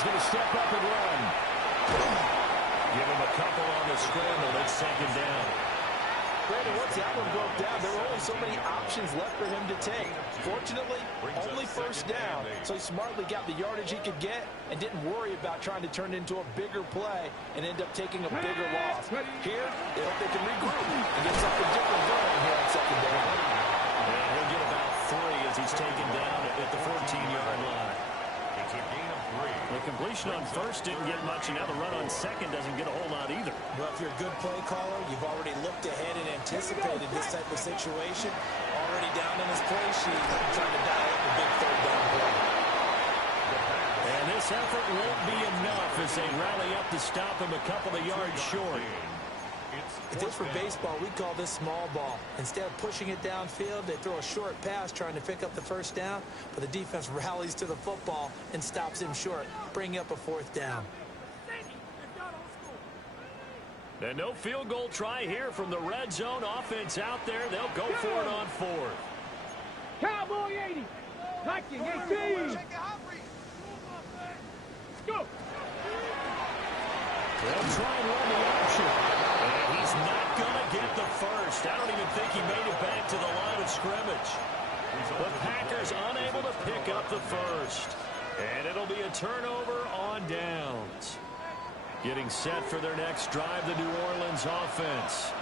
He's going to step up and run. Give him a couple on the scramble. It's second down. Brandon, once that one broke down, there were only so many options left for him to take. Fortunately, only first down, so he smartly got the yardage he could get and didn't worry about trying to turn it into a bigger play and end up taking a bigger loss. Here, they hope they can regroup and get something different going here on second down. And he'll get about 3 as he's taken down at the 14-yard line. It's a gain of 3. The completion on first didn't get much, and now the run on second doesn't get a whole lot either. Well, if you're a good play caller, you've already looked ahead and anticipated this type of situation. Already down in his play sheet, trying to dial up a big third down play. And this effort won't be enough as they rally up to stop him a couple of yards short. If it's for baseball, we call this small ball. Instead of pushing it downfield, they throw a short pass trying to pick up the first down, but the defense rallies to the football and stops him short, bringing up a fourth down. And no field goal try here from the red zone offense out there. They'll go for it on fourth. Cowboy 80. Viking 18. Go. They'll try and run the option. And he's not going to get the first. I don't even think he made it back to the line of scrimmage. The Packers unable to pick up the first. And it'll be a turnover on downs. Getting set for their next drive, the New Orleans offense.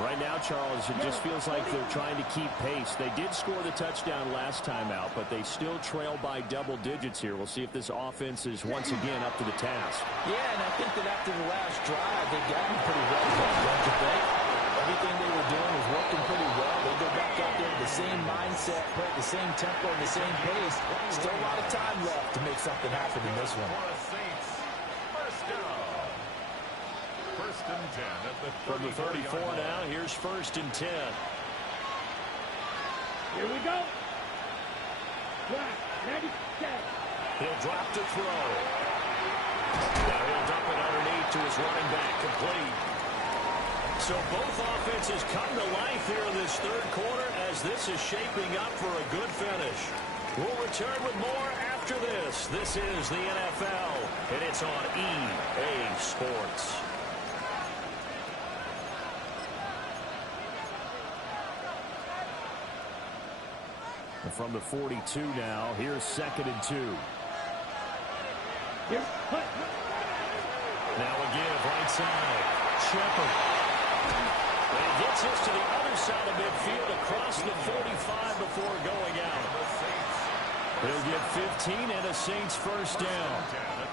Right now, Charles, it just feels like they're trying to keep pace. They did score the touchdown last time out, but they still trail by double digits here. We'll see if this offense is once again up to the task. Yeah, and I think that after the last drive, they've gotten pretty well, don't you think? Everything they were doing was working pretty well. They go back out there with the same mindset, play at the same tempo, and the same pace. Still a lot of time left to make something happen in this one. First down. First and 10 at the From the 34 now, here's first and 10. Here we go. Right, ready, set. He'll drop to throw. Now he'll dump it underneath to his running back, complete. So both offenses come to life here in this third quarter as this is shaping up for a good finish. We'll return with more after this. This is the NFL, and it's on EA Sports. And from the 42 now, here's second and 2. Here, put. Now a give, right side. Shepard. And he gets this to the other side of midfield across the 45 before going out. He'll get 15 and a Saints first down.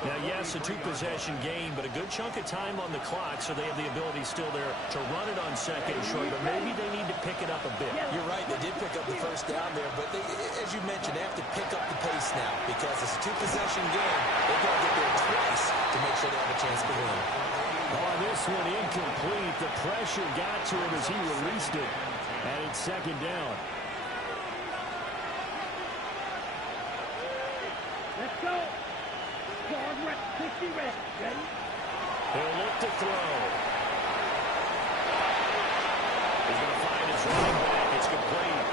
Now, yes, a two-possession game, but a good chunk of time on the clock, so they have the ability still there to run it on second and short, but maybe they need to pick it up a bit. You're right, they did pick up the first down there, but they, as you mentioned, they have to pick up the pace now because it's a two-possession game. They've got to get there twice to make sure they have a chance to win. Oh, this one incomplete. The pressure got to him as he released it, and it's second down. Let's go. Guard rep, 60 reps. Ready? He'll look to throw. He's going to find his running back. It's complete.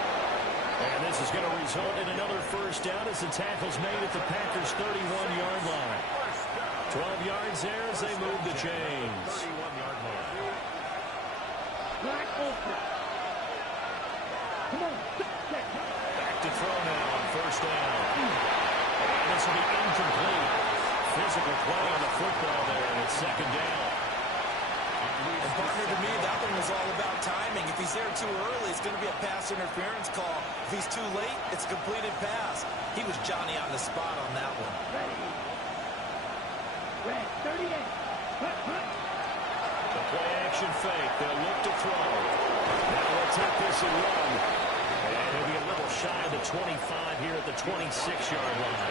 And this is going to result in another first down as the tackle's made at the Packers' 31-yard line. 12 yards there as they move the chains. 31-yard line. Black open. Come on. Back to throw now on first down. And this will be incomplete. Physical play on the football there, and it's second down. And partner, to me, that one was all about timing. If he's there too early, it's going to be a pass interference call. If he's too late, it's a completed pass. He was Johnny on the spot on that one. Ready. Red, 38. Hut, hut. The play action fake. They'll look to throw. Now we'll take this and run. And he'll be a little shy of the 25 here at the 26-yard line.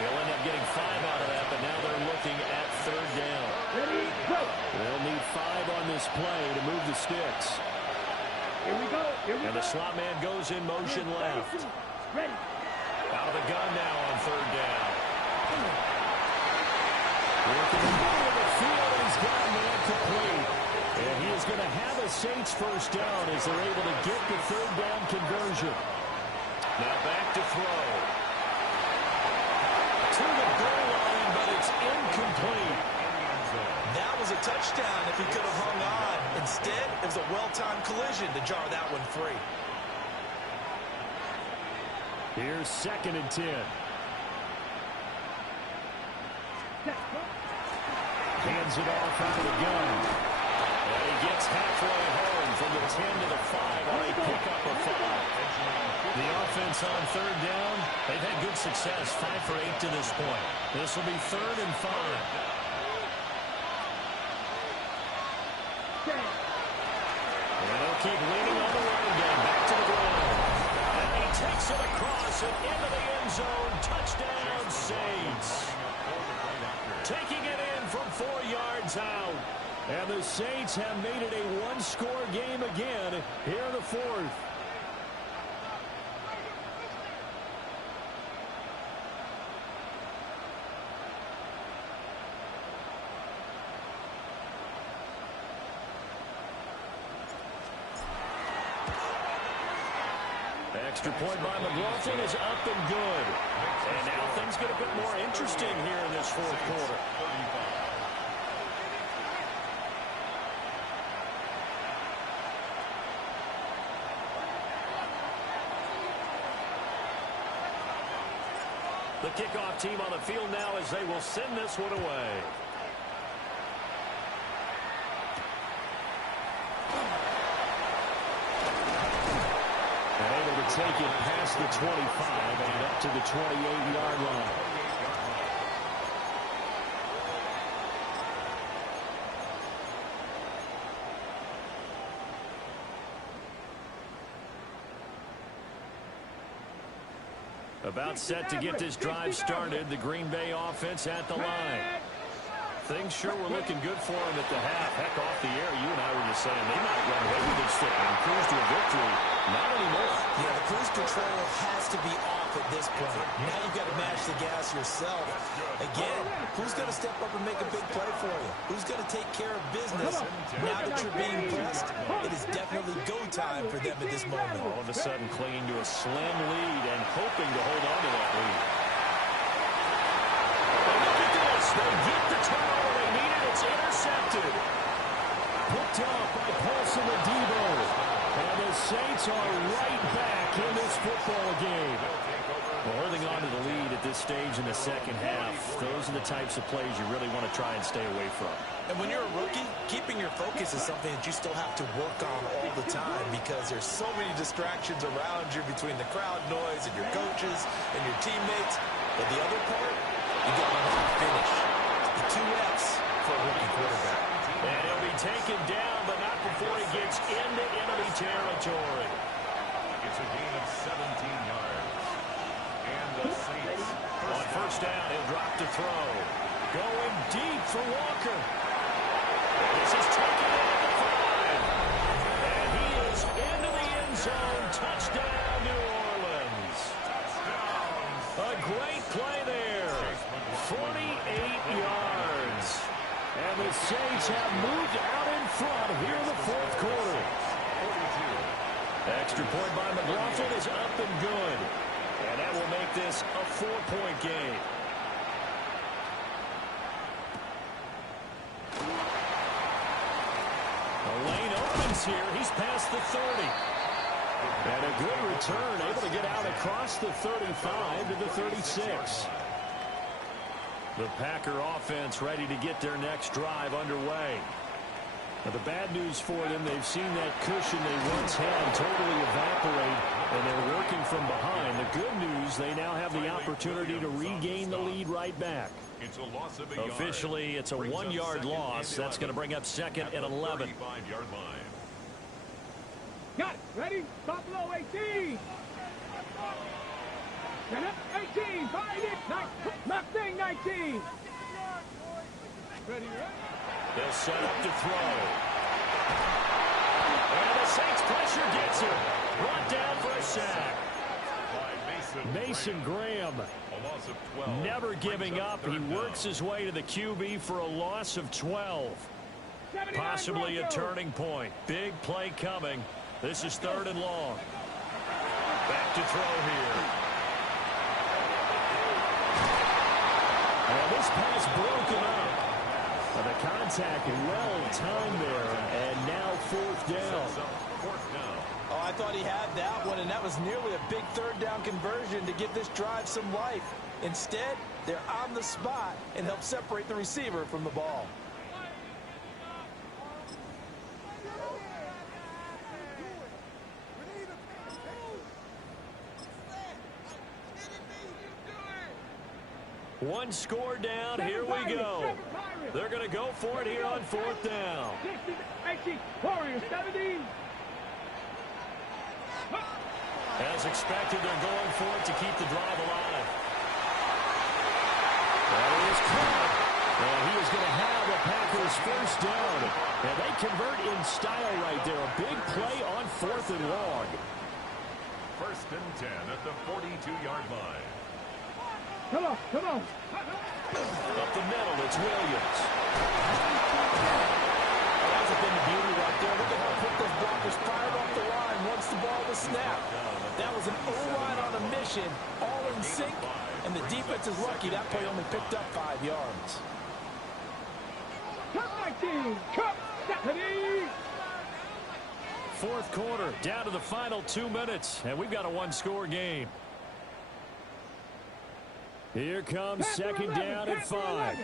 He'll end up getting 5 out of that, but now they're looking at third down. Ready, go. They'll need 5 on this play to move the sticks. Here we go. Here we And go. the slot man goes in motion left. Ready. Out of the gun now on third down. Working the middle of the field, and he's got a man complete. And he is going to have a Saints first down as they're able to get the third down conversion. Now back to throw. To the goal line, but it's incomplete. That was a touchdown if he could have hung on. Instead, it was a well-timed collision to jar that one free. Here's second and 10. Hands it off out of the gun. And he gets halfway home from the 10 to the 5 on a pickup of 5. The offense on third down, they've had good success, 5 for 8 to this point. This will be third and 5. And they'll keep leaning on the running game, back to the ground. And he takes it across and into the end zone. Touchdown, Saints. Taking it in from 4 yards out. And the Saints have made it a one-score game again here in the fourth. Extra point by McLaughlin is up and good. And now things get a bit more interesting here in this fourth quarter. The kickoff team on the field now as they will send this one away. take it past the 25 and up to the 28-yard line. About set to get this drive started. The Green Bay offense at the line. Things sure were looking good for him at the half. Heck, off the air, you and I were just saying they might run away with this thing and cruise to a victory. Not anymore. Yeah, the cruise control has to be off at this point. Now you've got to mash the gas yourself. Again, who's going to step up and make a big play for you? Who's going to take care of business? Now that you're being pressed, it is definitely go time for them at this moment. All of a sudden clinging to a slim lead and hoping to hold on to that lead. And look at this. They get the turnover they needed. It's intercepted. Picked up by Paulson Adebo. And the Saints are right back in this football game. Well, holding on to the lead at this stage in the second half, those are the types of plays you really want to try and stay away from. And when you're a rookie, keeping your focus is something that you still have to work on all the time because there's so many distractions around you between the crowd noise and your coaches and your teammates. But the other part, you got to know how to finish. The 2 F's for a rookie quarterback. And he'll be taken down, but not before he gets into enemy territory. It's a gain of 17 yards. And the Saints On first down, he'll drop to throw. Going deep for Walker. This is taken at the 5. And he is into the end zone. Touchdown, New Orleans. A great play there. 48 yards. And the Saints have moved out in front here in the fourth quarter. Extra point by McLaughlin is up and good. And that will make this a 4-point game. The lane opens here. He's past the 30. And a good return, able to get out across the 35 to the 36. The Packer offense ready to get their next drive underway. Now, the bad news for them, they've seen that cushion they once had totally evaporate, and they're working from behind. The good news, they now have the opportunity to regain the lead right back. It's a loss of a yard. Officially, it's a 1-yard loss. That's going to bring up second and 11. 35-yard line. Got it. Ready? Buffalo 18. Get up. 18. Find it. Mustang 19. Ready? They'll set up to throw. And the Saints pressure gets him. Brought down for a sack. Mason Graham. A loss of 12. Never giving up. He works his way to the QB for a loss of 12. Possibly a turning point. Big play coming. This is 3rd and long. Back to throw here. And this pass broken up. The contact well timed there, and now 4th down. Oh, I thought he had that one, and that was nearly a big 3rd down conversion to give this drive some life. Instead, they're on the spot and help separate the receiver from the ball. One score down. Here we go. They're going to go for it here on 4th down. 18. Warriors 17. As expected, they're going for it to keep the drive alive. That is caught. And he is going to have the Packers first down. And they convert in style right there. A big play on 4th and long. 1st and 10 at the 42-yard line. Come on, come on. Up the middle, it's Williams. That's been the beauty right there. Look at how quick those blockers fired off the line once the ball was snapped. That was an O-line on a mission, all in sync, and the defense is lucky that play only picked up 5 yards. Cup 19. Cup Stephanie. 4th quarter, down to the final 2 minutes, and we've got a 1-score game. Here comes 2nd down at 5.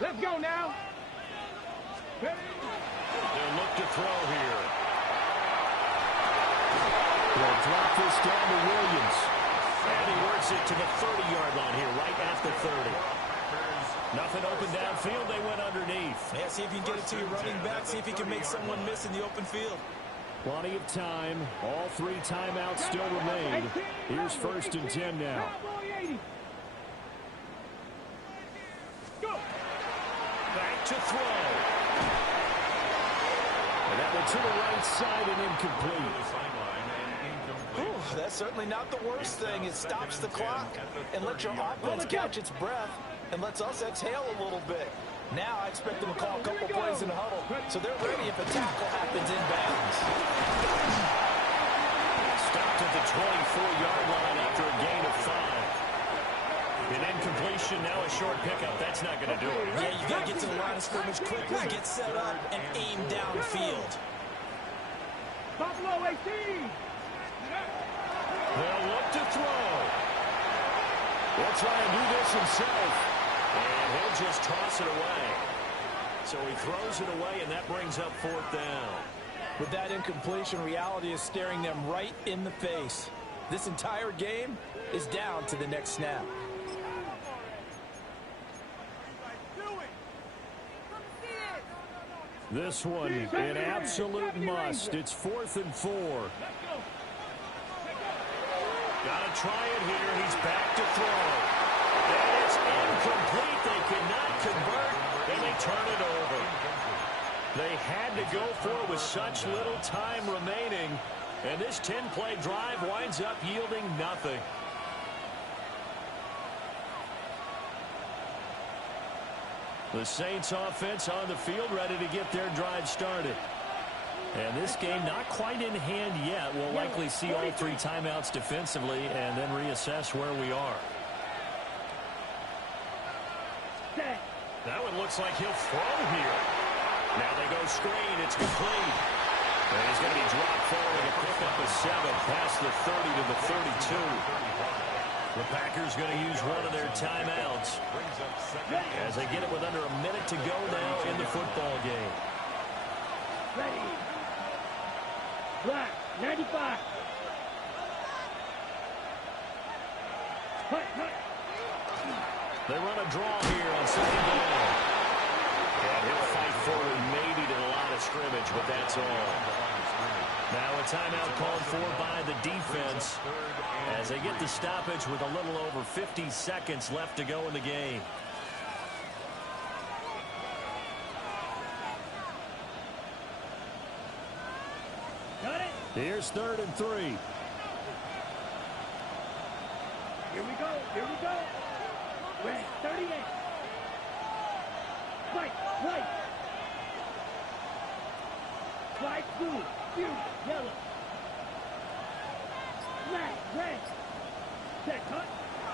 Let's go now. They'll look to throw here. They'll drop this down to Williams. And he works it to the 30-yard line here, right at the 30. Nothing open downfield. They went underneath. Yeah, see if you can get it to your running back. See if you can make someone miss in the open field. Plenty of time. All 3 timeouts still remain. Here's 1st and 10 now. Back to throw. And that one to the right side and incomplete. Ooh, that's certainly not the worst thing. It stops the clock and lets your offense catch its breath and lets us exhale a little bit. Now I expect them to call a couple plays in the huddle, so they're ready if a tackle happens in bounds. Stopped at the 24-yard line after a gain of 5. An incompletion, now a short pickup. That's not going to do it. Yeah, you got to get to the line of scrimmage quickly, get set up, and aim downfield. Buffalo 18. They'll look to throw. He'll try and do this himself. And he'll just toss it away. So he throws it away, and that brings up 4th down. With that incompletion, reality is staring them right in the face. This entire game is down to the next snap. This one, an absolute must. It's 4th and 4. Got to try it here. He's back to throw. And it's incomplete. They cannot convert, and they turn it over. They had to go for it with such little time remaining, and this 10-play drive winds up yielding nothing. The Saints offense on the field ready to get their drive started. And this game not quite in hand yet. We'll likely see all 3 timeouts defensively and then reassess where we are. That one looks like he'll throw here. Now they go screen. It's complete. And he's going to be dropped forward to pick up a 7 past the 30 to the 32. The Packers going to use one of their timeouts as they get it with under a minute to go now in the football game. Ready. Black, 95. They run a draw here on 2nd down. And he'll fight forward maybe to the line of scrimmage, but that's all. Now a timeout called for by the defense as they get the stoppage with a little over 50 seconds left to go in the game. Got it. Here's 3rd and 3. Here we go. Here we go. We're at 38. White. White, blue, yellow. Black, red. Set, cut.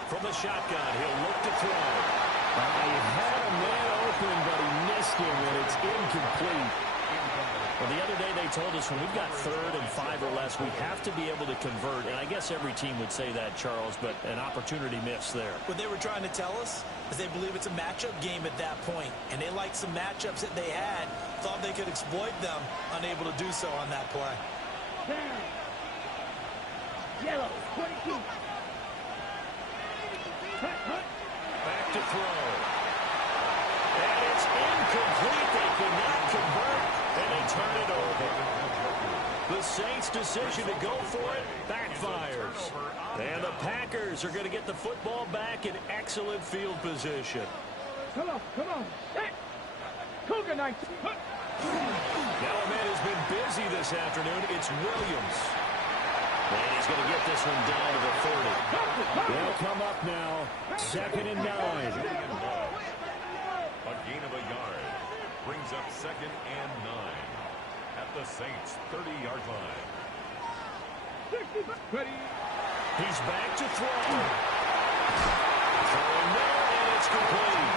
From the shotgun, he'll look to throw. He had a man open, but he missed him, and it's incomplete. Well, the other day they told us when we've got 3rd and 5 or less, we have to be able to convert. And I guess every team would say that, Charles, but an opportunity missed there. What they were trying to tell us is they believe it's a matchup game at that point. And they liked some matchups that they had, thought they could exploit them, unable to do so on that play. Down. Yellow, 22. Cut. Back to throw. And it's incomplete. They could not convert, and they turn it over. The Saints' decision to go for it backfires. And the Packers are going to get the football back in excellent field position. Come on. Set. Cougar 19. Now a man has been busy this afternoon. It's Williams. And he's going to get this one down to the 30. They'll come up now. 2nd and 9. A gain of a yard brings up 2nd and 9 at the Saints' 30-yard line. Ready. He's back to throw. Throwing there, and it's complete.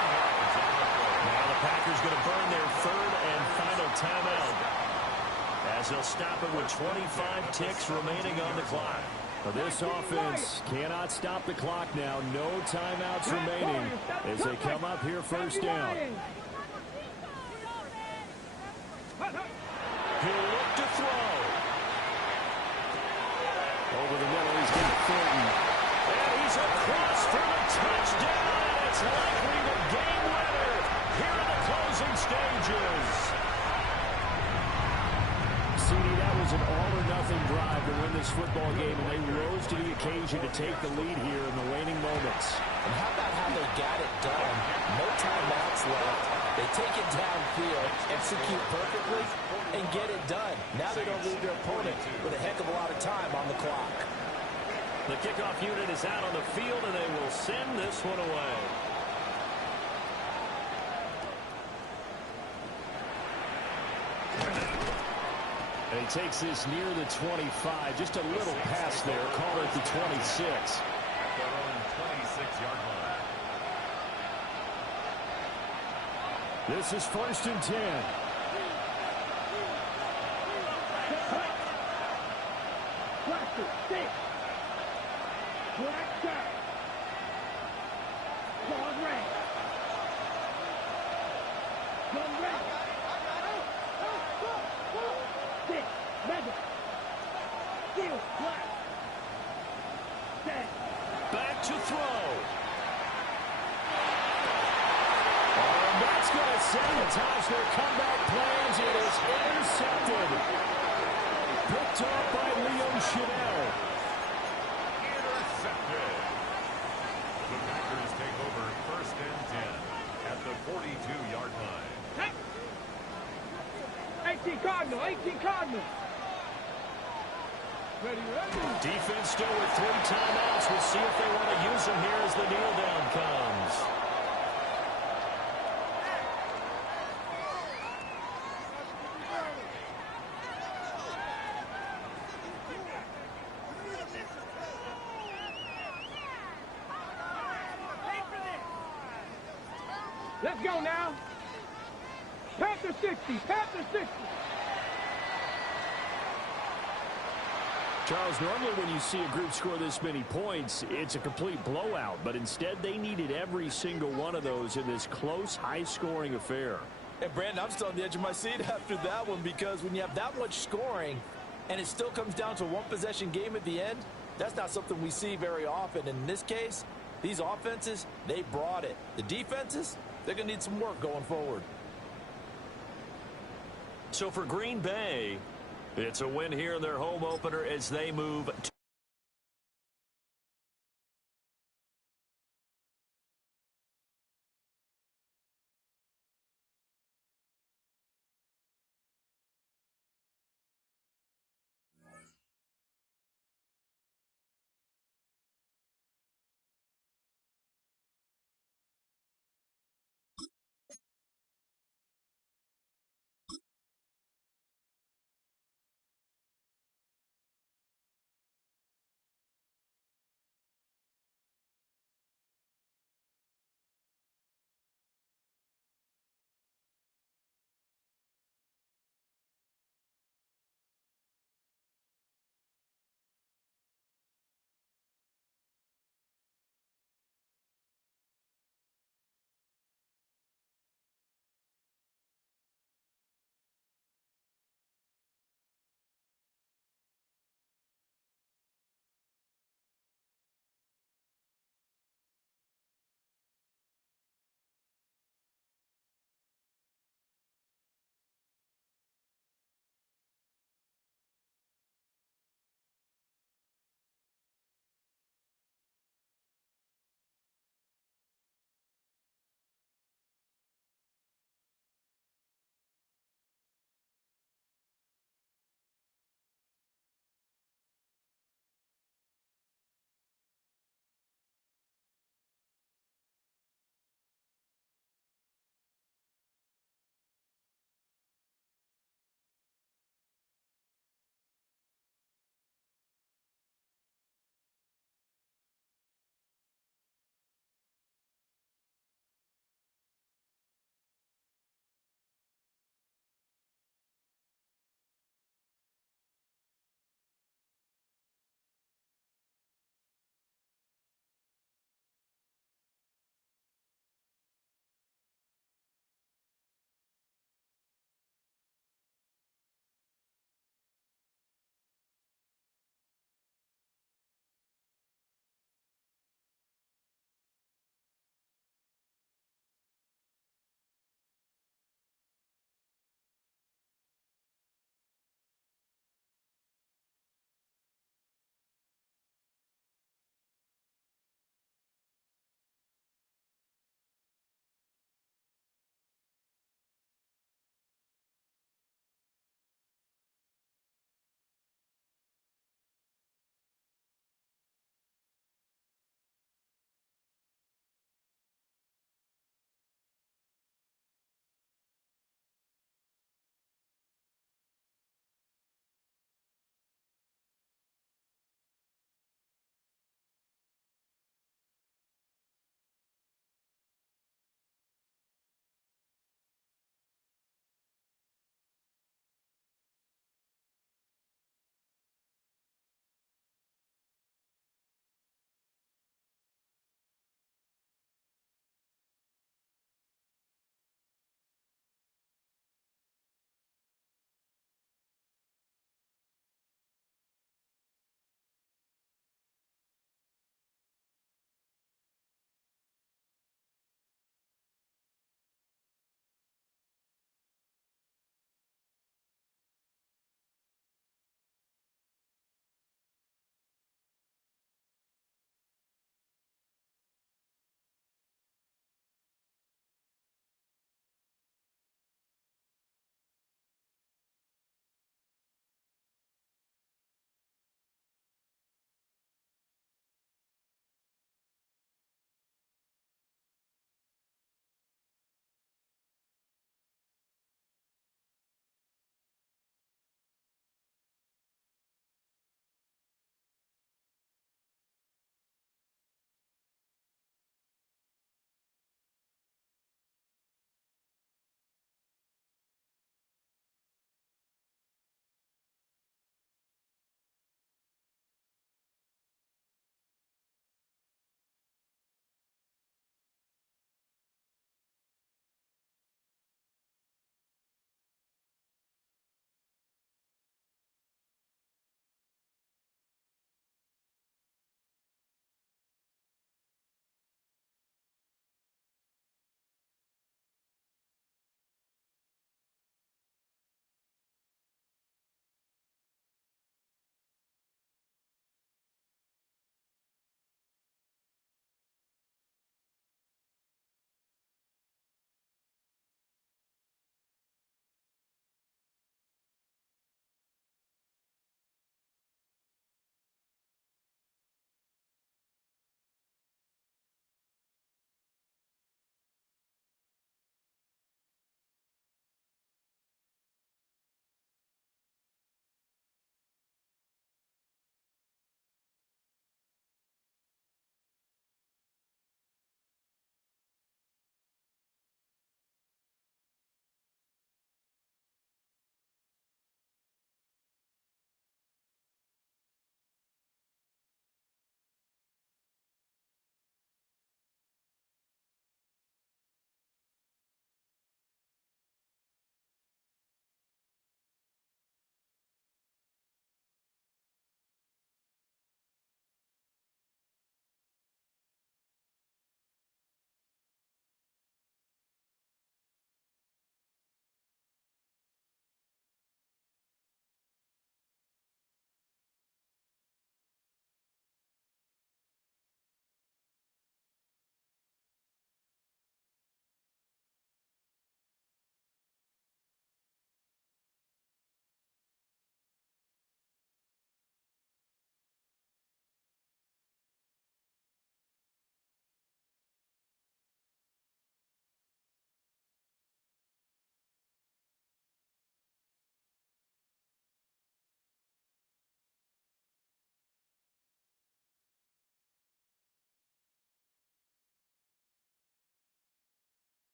Now the Packers going to burn their 3rd and final timeout as they'll stop it with 25 ticks remaining on the clock. This offense cannot stop the clock now. No timeouts remaining as they come up here 1st down. He'll look to throw. Thornton. And he's across for the touchdown. And it's likely the game winner here in the closing stages. CD, that was an all-or-nothing drive to win this football game, and they rose to the occasion to take the lead here in the waning moments. And how about how they got it done? No timeouts left. They take it downfield, execute perfectly, and get it done. Now they don't leave their opponent with a heck of a lot of time on the clock. The kickoff unit is out on the field, and they will send this one away. And he takes this near the 25. Just a little pass there. Call it the 26. At their own 26-yard line. This is 1st and 10. Blaster, stick. Black shot. John Ray. John Ray. Stick. Mega. Steal. Black. Dead. Back to throw. And that's going to sabotage their comeback plans. It is intercepted. Picked up by Leo Chanel. Intercepted. The Packers take over 1st and 10 at the 42-yard line. Hey. 18 Cardinal. 18 Cardinal. Ready, ready. Defense still with 3 timeouts. We'll see if they want to use them here as the kneel down comes. Let's go now. Panther 60. Panther 60. Charles, normally when you see a group score this many points, it's a complete blowout. But instead, they needed every single one of those in this close, high-scoring affair. And, Brandon, I'm still on the edge of my seat after that one, because when you have that much scoring and it still comes down to a one-possession game at the end, that's not something we see very often. And in this case, these offenses, they brought it. The defenses, they're going to need some work going forward. So for Green Bay, it's a win here in their home opener as they move